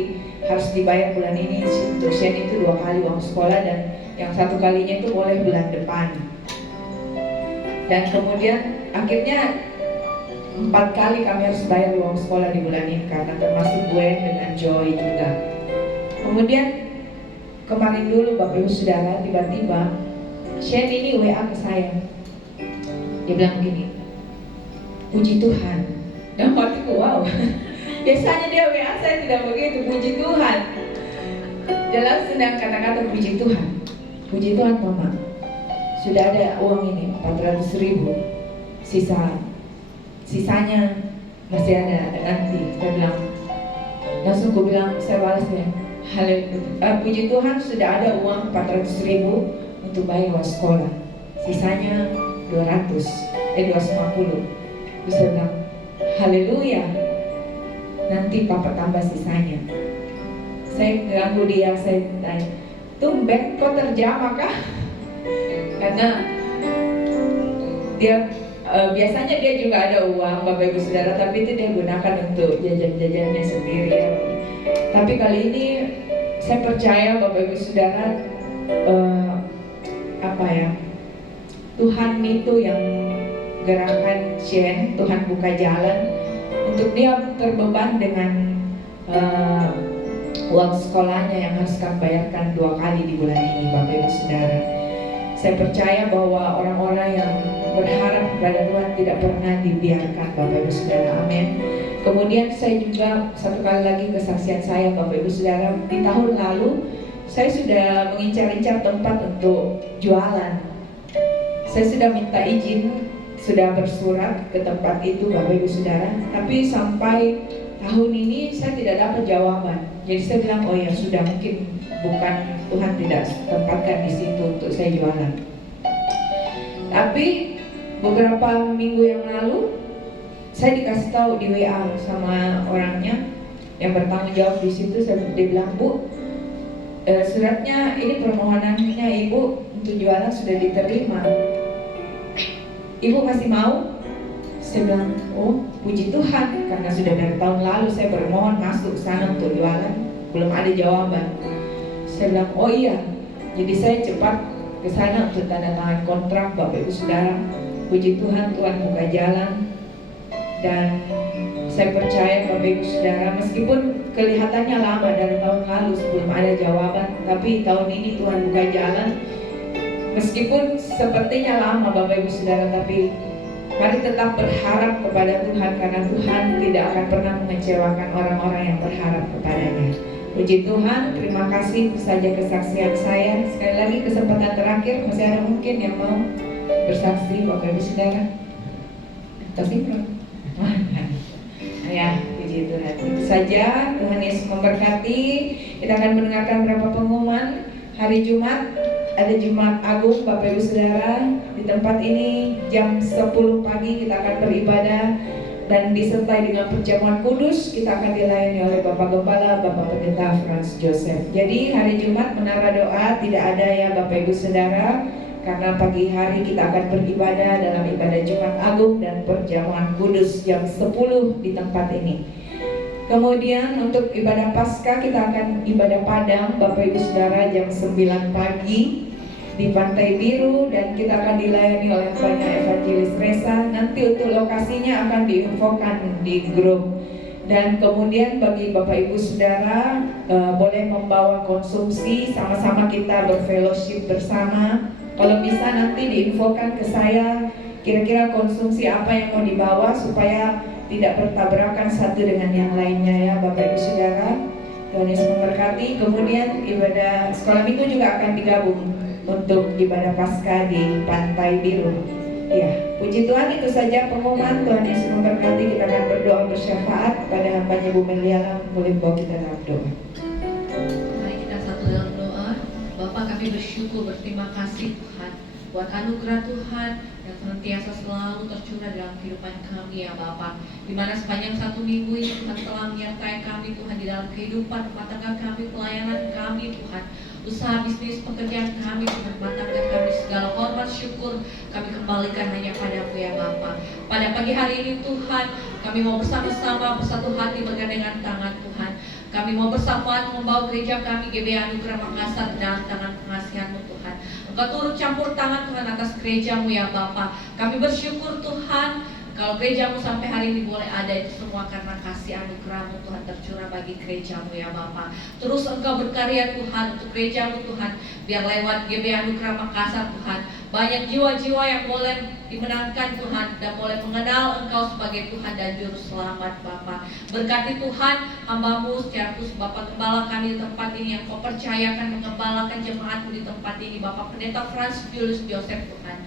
harus dibayar bulan ini. Untuk Shane itu 2 kali uang sekolah, dan yang 1 kalinya itu boleh bulan depan. Dan kemudian akhirnya 4 kali kami harus bayar uang sekolah di bulan ini, karena termasuk Gwen dengan Joy juga. Kemudian kemarin dulu Bapak Ibu Saudara, tiba-tiba Shane ini WA ke saya. Dia bilang begini, puji Tuhan. Dan hatiku wow. Biasanya dia WA saya tidak begitu, puji Tuhan. Dia langsung dengan kata-kata puji Tuhan. Puji Tuhan Mama, sudah ada uang ini 400.000, sisanya masih ada nanti. Saya bilang, langsung aku bilang, saya balas ya, puji Tuhan sudah ada uang 400.000 untuk bayar uang sekolah, sisanya 250. Terus saya bilang, haleluya, nanti Papa tambah sisanya. Saya ganggu dia, saya tanya, tumben kok terjamah kah? Karena dia biasanya dia juga ada uang, Bapak Ibu Saudara, tapi itu dia gunakan untuk jajan-jajannya sendiri ya. Tapi kali ini saya percaya Bapak Ibu Saudara, Tuhan itu yang gerakan Shane, Tuhan buka jalan untuk dia terbeban dengan uang sekolahnya yang harus kami bayarkan 2 kali di bulan ini, Bapak Ibu Saudara. Saya percaya bahwa orang-orang yang berharap kepada Tuhan tidak pernah dibiarkan, Bapak Ibu Saudara. Amin. Kemudian saya juga 1 kali lagi kesaksian saya, Bapak Ibu Saudara. Di tahun lalu saya sudah mengincar-incar tempat untuk jualan. Saya sudah minta izin, sudah bersurat ke tempat itu, Bapak Ibu Saudara. Tapi sampai tahun ini saya tidak dapat jawaban. Jadi saya bilang, oh ya sudah, mungkin bukan Tuhan tidak tempatkan di situ untuk saya jualan. Tapi beberapa minggu yang lalu saya dikasih tahu di WA sama orangnya yang bertanggung jawab di situ. Dia bilang, Bu, suratnya ini permohonannya Ibu untuk jualan sudah diterima. Ibu masih mau? Saya bilang, oh puji Tuhan, karena sudah dari tahun lalu saya bermohon masuk ke sana untuk jualan, belum ada jawaban. Saya bilang, oh iya. Jadi saya cepat ke sana untuk tanda tangan kontrak, Bapak Ibu Saudara. Puji Tuhan, Tuhan buka jalan. Dan saya percaya Bapak Ibu Saudara, meskipun kelihatannya lama dari tahun lalu sebelum ada jawaban, tapi tahun ini Tuhan buka jalan. Meskipun sepertinya lama Bapak Ibu Saudara, tapi Mari tetap berharap kepada Tuhan, karena Tuhan tidak akan pernah mengecewakan orang-orang yang berharap kepadanya. Puji Tuhan, terima kasih. Itu saja kesaksian saya. Sekali lagi kesempatan terakhir, masih ada mungkin yang mau bersaksi, Bapak Ibu Saudara? Tapi belum. Ya, puji Tuhan. Itu saja. Tuhan Yesus memberkati. Kita akan mendengarkan beberapa pengumuman. Hari Jumat ada Jumat Agung, Bapak Ibu Saudara. Di tempat ini jam 10 pagi kita akan beribadah dan disertai dengan perjamuan kudus. Kita akan dilayani oleh Bapak Gembala, Bapak Pendeta Franz Joseph. Jadi hari Jumat menara doa tidak ada ya Bapak Ibu Saudara, karena pagi hari kita akan beribadah dalam ibadah Jumat Agung dan perjamuan kudus jam 10 di tempat ini. Kemudian untuk ibadah Paskah kita akan ibadah Padang Bapak Ibu Saudara jam 9 pagi di Pantai Biru, dan kita akan dilayani oleh banyak evangelis Resa. Nanti untuk lokasinya akan diinfokan di grup. Dan kemudian bagi Bapak Ibu Saudara boleh membawa konsumsi, sama-sama kita berfellowship bersama. Kalau bisa nanti diinfokan ke saya kira-kira konsumsi apa yang mau dibawa supaya tidak bertabrakan satu dengan yang lainnya ya Bapak Ibu Saudara. Tuhan Yesus memberkati. Kemudian ibadah sekolah minggu juga akan digabung untuk ibadah Paskah di Pantai Biru. Ya, puji Tuhan, itu saja pengumuman. Tuhan Yesus memberkati. Kita akan berdoa bersyafaat pada hambanya Bu Meliana. Boleh bawa kita dalam doa. Mari kita satu dalam doa. Bapak, kami bersyukur, berterima kasih Tuhan buat anugerah Tuhan yang senantiasa selalu tercurah dalam kehidupan kami ya Bapak. Di mana sepanjang satu minggu ini Tuhan telah menyertai kami Tuhan di dalam kehidupan rumah tangga kami, pelayanan kami Tuhan, usaha bisnis pekerjaan kami Tuhan, rumah tangga kami, segala hormat syukur kami kembalikan hanya padamu ya Bapak. Pada pagi hari ini Tuhan, kami mau bersama-sama bersatu hati bergandengan tangan Tuhan. Kami mau bersama membawa gereja kami GBA Anugerah Makassar dalam tangan pengasihan-Mu Tuhan. Engkau turut campur tangan Tuhan atas gereja-Mu ya Bapa. Kami bersyukur Tuhan, kalau gereja-Mu sampai hari ini boleh ada, itu semua karena kasih anugerah-Mu Tuhan tercurah bagi gereja-Mu ya Bapa. Terus Engkau berkarya Tuhan untuk gereja-Mu Tuhan, biar lewat GBA Anugerah Makassar Tuhan, banyak jiwa-jiwa yang boleh dimenangkan Tuhan dan boleh mengenal Engkau sebagai Tuhan dan Juru Selamat Bapa. Berkati Tuhan hamba-Mu secara khusus Bapak Gembala kami di tempat ini yang Kau percayakan mengembalakan jemaat-Mu di tempat ini, Bapak Pendeta Franz Joseph Tuhan.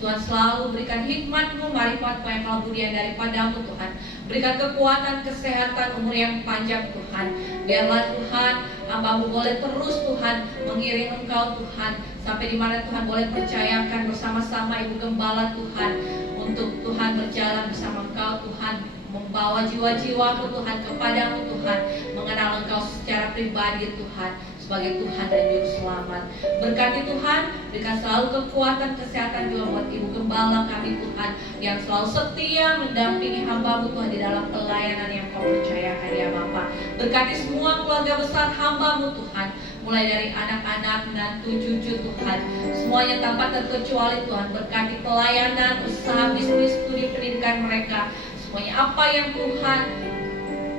Tuhan selalu berikan hikmat-Mu, marifat-Mu yang kemudian daripadamu Tuhan. Berikan kekuatan, kesehatan, umur yang panjang Tuhan. Biarlah Tuhan hamba-Mu boleh terus Tuhan mengiring Engkau Tuhan, sampai di mana Tuhan boleh percayakan bersama-sama Ibu Gembala Tuhan, untuk Tuhan berjalan bersama Engkau Tuhan, membawa jiwa-jiwa-Mu Tuhan kepadamu Tuhan, mengenal Engkau secara pribadi Tuhan sebagai Tuhan dan Juru Selamat. Berkati Tuhan, berikan selalu kekuatan, kesehatan juga buat Ibu Gembala kami Tuhan, yang selalu setia mendampingi hamba-Mu Tuhan di dalam pelayanan yang Kau percayakan ya Bapa. Berkati semua keluarga besar hamba-Mu Tuhan, mulai dari anak-anak, menantu, cucu Tuhan, semuanya tanpa terkecuali Tuhan. Berkati pelayanan, usaha, bisnis, studi pendidikan mereka, semuanya apa yang Tuhan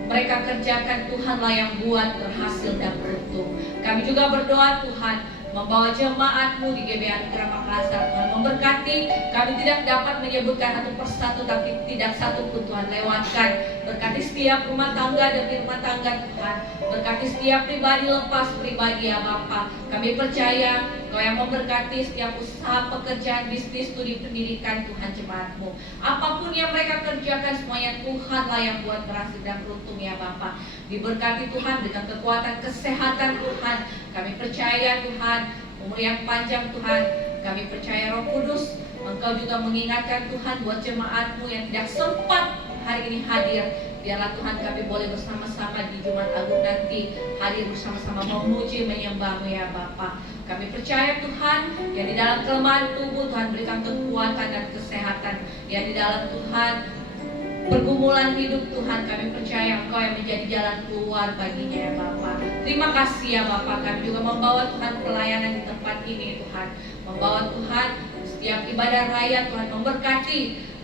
mereka kerjakan, Tuhanlah yang buat berhasil dan beruntung. Kami juga berdoa Tuhan, membawa jemaat-Mu di GBA Anugerah Makassar Tuhan, memberkati. Kami tidak dapat menyebutkan satu persatu, tapi tidak satu pun Tuhan lewatkan. Berkati setiap rumah tangga demi rumah tangga Tuhan. Berkati setiap pribadi lepas pribadi ya Bapa. Kami percaya Kau yang memberkati setiap usaha, pekerjaan, bisnis, studi pendidikan Tuhan jemaat-Mu. Apapun yang mereka kerjakan, semuanya Tuhanlah yang buat berhasil dan beruntung ya Bapa. Diberkati Tuhan, berikan kekuatan, kesehatan Tuhan. Kami percaya Tuhan, umur yang panjang Tuhan. Kami percaya Roh Kudus, Engkau juga mengingatkan Tuhan buat jemaat-Mu yang tidak sempat hari ini hadir. Biarlah Tuhan kami boleh bersama-sama di Jumat Agung nanti hadir bersama-sama memuji menyembah-Mu ya Bapa. Kami percaya Tuhan, yang di dalam kelemahan tubuh Tuhan berikan kekuatan dan kesehatan. Yang di dalam Tuhan pergumulan hidup Tuhan, kami percaya Engkau yang menjadi jalan keluar baginya ya Bapa. Terima kasih ya Bapa. Kami juga membawa Tuhan pelayanan di tempat ini Tuhan, membawa Tuhan setiap ibadah raya Tuhan, memberkati.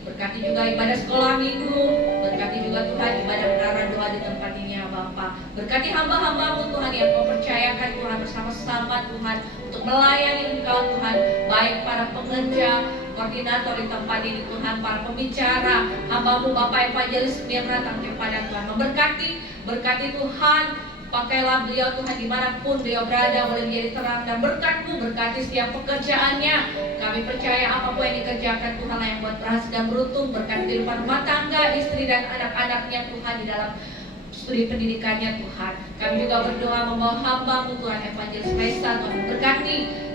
Berkati juga ibadah sekolah minggu, berkati juga Tuhan ibadah menara doa di tempat ini ya Bapa. Berkati hamba-hamba-Mu Tuhan yang Kau percayakan Tuhan bersama-sama Tuhan untuk melayani Engkau Tuhan, baik para pengerja, koordinator di tempat ini Tuhan, para pembicara, hamba-Mu Bapak Evangelis Mirna Tangke Padan Tuhan, berkati Tuhan, pakailah beliau Tuhan dimanapun beliau berada, boleh menjadi terang dan berkat-Mu, berkati setiap pekerjaannya. Kami percaya apapun yang dikerjakan Tuhan yang buat berhasil dan beruntung, berkati kehidupan rumah tangga, istri dan anak-anaknya Tuhan di dalam studi pendidikannya Tuhan. Kami juga berdoa membawa hamba-Mu Tuhan Evangelis Reza, Tuhan berkati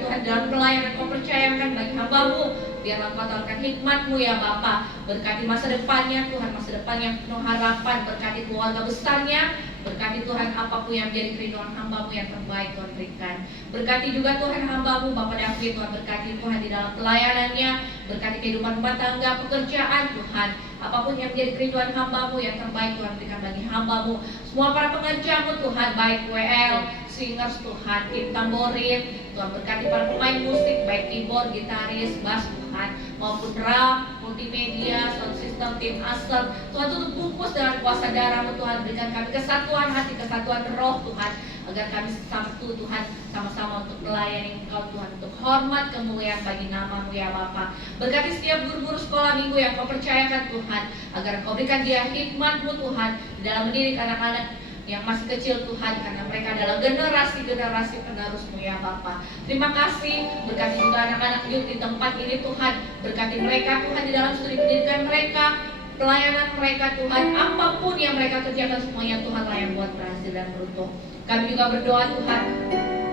Tuhan dalam pelayanan Kau percayakan bagi hamba-Mu, biarlah Kau tawarkan hikmat-Mu ya Bapa. Berkati masa depannya Tuhan, masa depan yang penuh harapan, berkati keluarga besarnya, berkati Tuhan apapun yang menjadi kerinduan hamba-Mu yang terbaik Tuhan berikan. Berkati juga Tuhan hamba-Mu Bapak David, Tuhan berkati Tuhan di dalam pelayanannya, berkati kehidupan rumah tangga, pekerjaan Tuhan. Apapun yang menjadi kerinduan hamba-Mu yang terbaik Tuhan berikan bagi hamba-Mu. Semua para pengerja-Mu Tuhan, baik WL, singers Tuhan, tim tamborin, Tuhan berkati para pemain musik, baik keyboard, gitaris, bass Tuhan, maupun drum, multimedia, sound system, tim asal. Tuhan tutup bungkus dengan kuasa darah-Mu Tuhan, berikan kami kesatuan hati, kesatuan roh Tuhan, agar kami satu Tuhan sama-sama untuk melayani Engkau Tuhan, untuk hormat kemuliaan bagi nama-Mu ya Bapa. Berkati setiap guru-guru sekolah minggu yang Kau percayakan Tuhan, agar Kau berikan dia hikmat-Mu Tuhan di dalam mendidik anak-anak yang masih kecil Tuhan, karena mereka adalah generasi-generasi penerus-Mu ya Bapa. Terima kasih, berkati juga anak-anak youth di tempat ini Tuhan, berkati mereka Tuhan di dalam studi pendidikan mereka, pelayanan mereka Tuhan, apapun yang mereka kerjakan semuanya Tuhan lah yang buat berhasil dan beruntung. Kami juga berdoa Tuhan,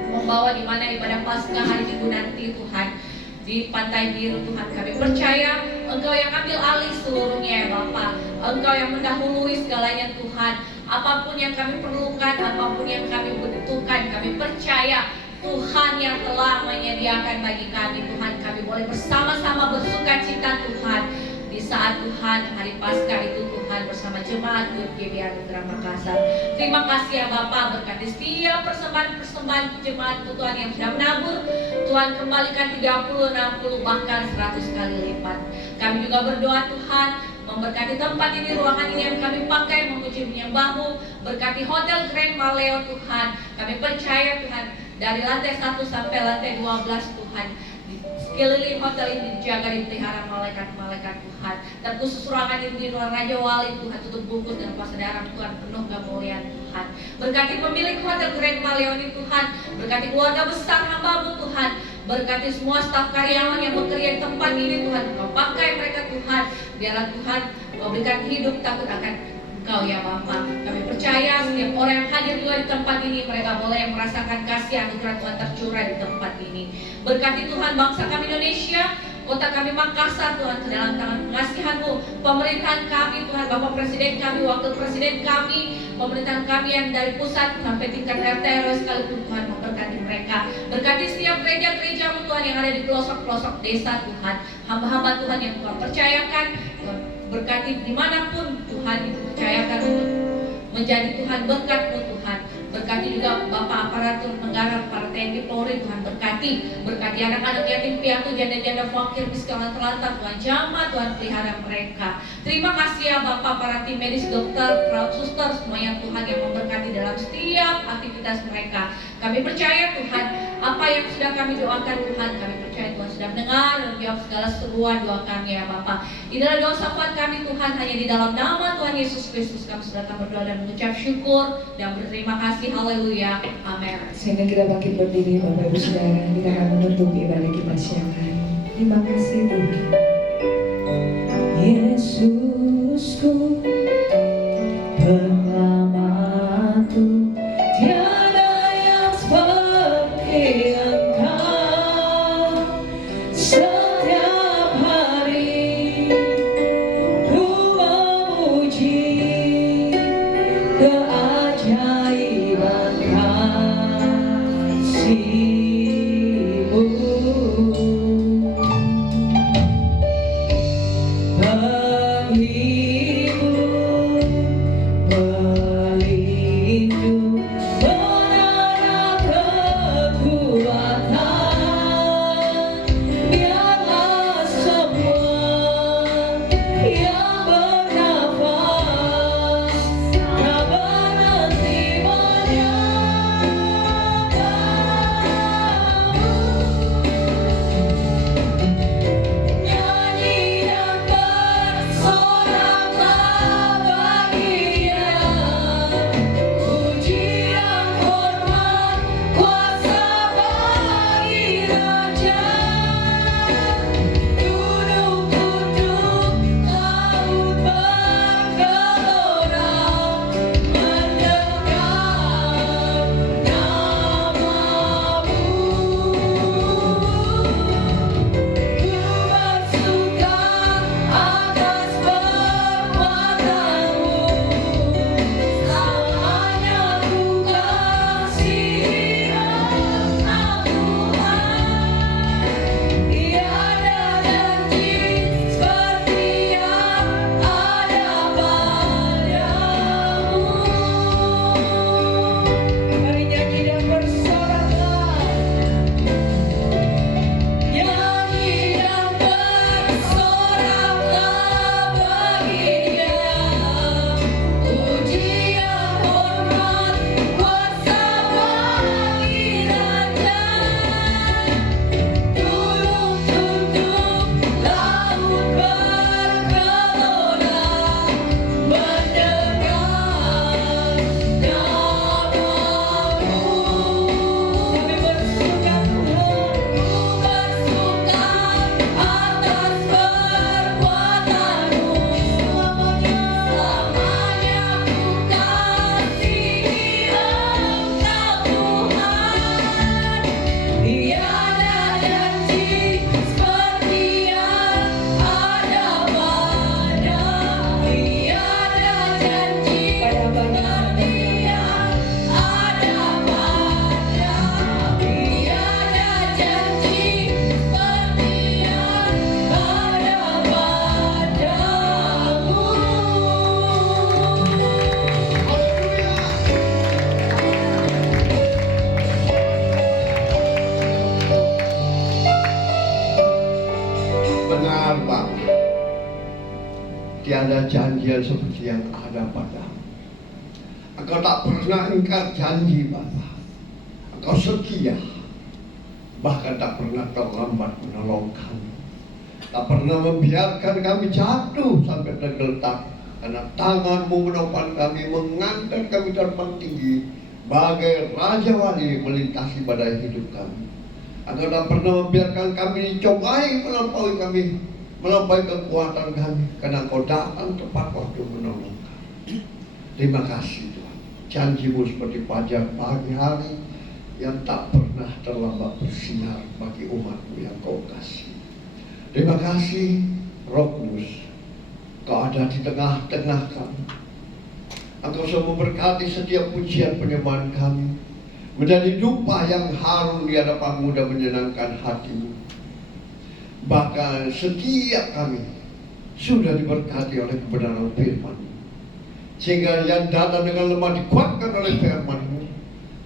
membawa di mana ibadah Paskah hari Minggu nanti Tuhan, di Pantai Biru Tuhan, kami percaya Engkau yang ambil alih seluruhnya ya Bapa, Engkau yang mendahului segalanya Tuhan. Apapun yang kami perlukan, apapun yang kami butuhkan, kami percaya Tuhan yang telah menyediakan bagi kami Tuhan. Kami boleh bersama-sama bersuka cita Tuhan di saat Tuhan hari Paskah itu Tuhan, bersama jemaat GBI Anugerah Makassar. Terima kasih ya Bapa, berkati setiap persembahan jemaat Tuhan yang sudah menabur, Tuhan kembalikan 30, 60, bahkan 100 kali lipat. Kami juga berdoa Tuhan, memberkati tempat ini, ruangan ini yang kami pakai, memuji menyembah-Mu. Berkati Hotel Grand Maleo Tuhan. Kami percaya Tuhan, dari lantai 1 sampai lantai 12 Tuhan, di sekeliling hotel ini dijaga, dipelihara malaikat-malaikat Tuhan. Dan khusus ruangan ini di luar Raja Wali Tuhan, tutup bungkus dengan kuasa darah Tuhan, penuh kemuliaan Tuhan. Berkati pemilik Hotel Grand Maleo ini Tuhan, berkati keluarga besar hamba-Mu Tuhan, berkati semua staf karyawan yang bekerja di tempat ini Tuhan. Kau pakai mereka Tuhan, biarlah Tuhan Kau berikan hidup takut akan Engkau ya Bapa. Kami percaya setiap orang yang hadir juga di tempat ini, mereka boleh merasakan kasih anugerah Tuhan tercurah di tempat ini. Berkati Tuhan bangsa kami Indonesia, kota kami Makassar Tuhan, ke dalam tangan pengasihan-Mu. Pemerintahan kami Tuhan, Bapak Presiden kami, Wakil Presiden kami, pemerintahan kami yang dari pusat sampai tingkat RT RW sekalipun Tuhan, memberkati mereka. Berkati setiap gereja-gereja-Mu Tuhan yang ada di pelosok-pelosok desa Tuhan, hamba-hamba Tuhan yang Tuhan percayakan Tuhan, berkati dimanapun Tuhan dipercayakan untuk menjadi Tuhan berkat-Mu Tuhan. Berkati juga Bapak aparatur negara, para TNI Polri Tuhan, berkati anak-anak yatim piatu, janda-janda fakir, miskin, terlantar Tuhan, jamah Tuhan, pelihara mereka. Terima kasih ya Bapak, para tim medis, dokter, perawat, suster, semuanya Tuhan yang memberkati dalam setiap aktivitas mereka. Kami percaya Tuhan, apa yang sudah kami doakan Tuhan, kami percaya Tuhan sudah mendengar dan menjawab segala seruan doa kami ya Bapak. Inilah doa syafaat kami Tuhan, hanya di dalam nama Tuhan Yesus Kristus kami sudah berdoa dan mengucap syukur dan berterima kasih. Haleluya, amin. Sehingga kita bangkit berdiri Bapak Ibu Saudara, kita akan menutup ibadah kita siang hari. Terima kasih Tuhan. Yesusku, penyelamatku, tiada yang seperti Engkau. Setiap hari ku memuji keajaiban kasih-Mu. benar Bapa. Tiada janjian seperti yang ada padamu. Engkau tak pernah ingkar janji Bapa. Engkau setia, bahkan tak pernah terlambat menolong kami. Tak pernah membiarkan kami jatuh sampai tergeletak, karena tangan-Mu menopang kami, mengangkat kami terbang tinggi bagai Raja Wali melintasi badai hidup kami. Engkau tak pernah membiarkan kami dicobai melampaui kekuatan kami, karena Engkau datang tepat waktu menolong kami. Terima kasih Tuhan. Janji-Mu seperti fajar pagi hari yang tak pernah terlambat bersinar bagi umat-Mu yang Kau kasih. Terima kasih Roh Kudus, Kau ada di tengah-tengah kami. Engkau sudah memberkati setiap pujian penyembahan kami menjadi dupa yang harum di hadapan-Mu dan menyenangkan hati-Mu. Bahkan setiap kami sudah diberkati oleh kebenaran firman-Mu, sehingga yang datang dengan lemah dikuatkan oleh firman-Mu,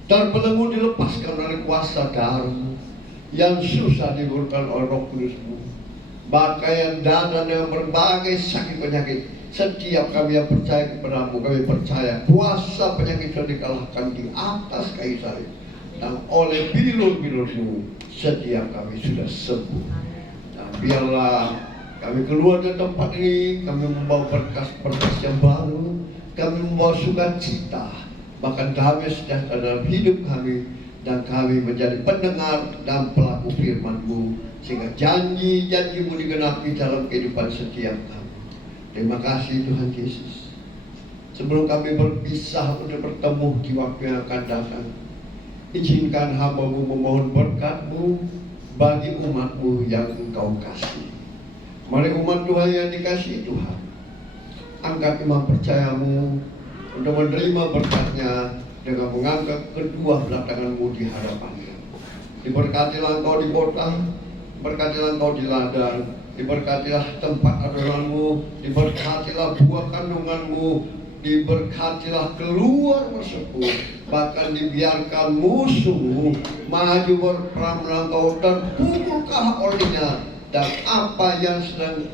dan belenggu dilepaskan oleh kuasa darah-Mu, yang susah diurutkan oleh Roh Kudus-Mu. Bahkan yang datang dengan berbagai sakit penyakit, setiap kami yang percaya kepada-Mu, kami percaya kuasa penyakit sudah dikalahkan di atas kayu salib, dan oleh bilur-bilur-Mu setiap kami sudah sembuh. Biarlah kami keluar dari tempat ini, kami membawa berkas-berkas yang baru, kami membawa sukacita, bahkan damai sejahtera dalam hidup kami, dan kami menjadi pendengar dan pelaku firman-Mu, sehingga janji-janji-Mu digenapi dalam kehidupan setiap kami. Terima kasih Tuhan Yesus. Sebelum kami berpisah untuk bertemu di waktu yang akan datang, izinkan hamba-Mu memohon berkat-Mu bagi umat-Mu yang Engkau kasih. Mari umat Tuhan yang dikasihi Tuhan, angkat iman percaya-Mu untuk menerima berkat-Nya dengan mengangkat kedua belah tangan-Mu di hadapan-Nya. Diberkatilah Engkau di kota, berkatilah Engkau di ladang, diberkatilah tempat adoran-Mu, diberkatilah buah kandungan-Mu, diberkatilah keluar bersepu, bahkan dibiarkan musuh maju berperang melawan Engkau dan pukul kahak olehnya. Dan apa yang sedang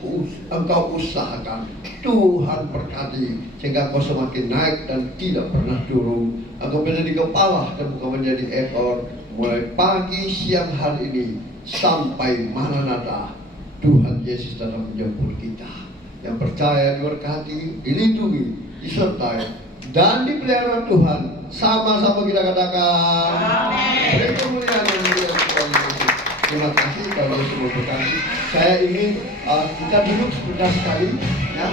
Engkau usahakan, Tuhan berkati, sehingga Engkau semakin naik dan tidak pernah turun. Engkau menjadi kepala dan bukan menjadi ekor, mulai pagi siang hari ini sampai Maranatha. Tuhan Yesus datang menjemput kita. Yang percaya diberkati, dilindungi, disertai, dan dipelihara Tuhan. Sama-sama kita katakan amin. Beri kemuliaan yang mulia Tuhan Yesus. Terima kasih kalau semua berkati. Saya ingin kita duduk sebentar sekali, ya.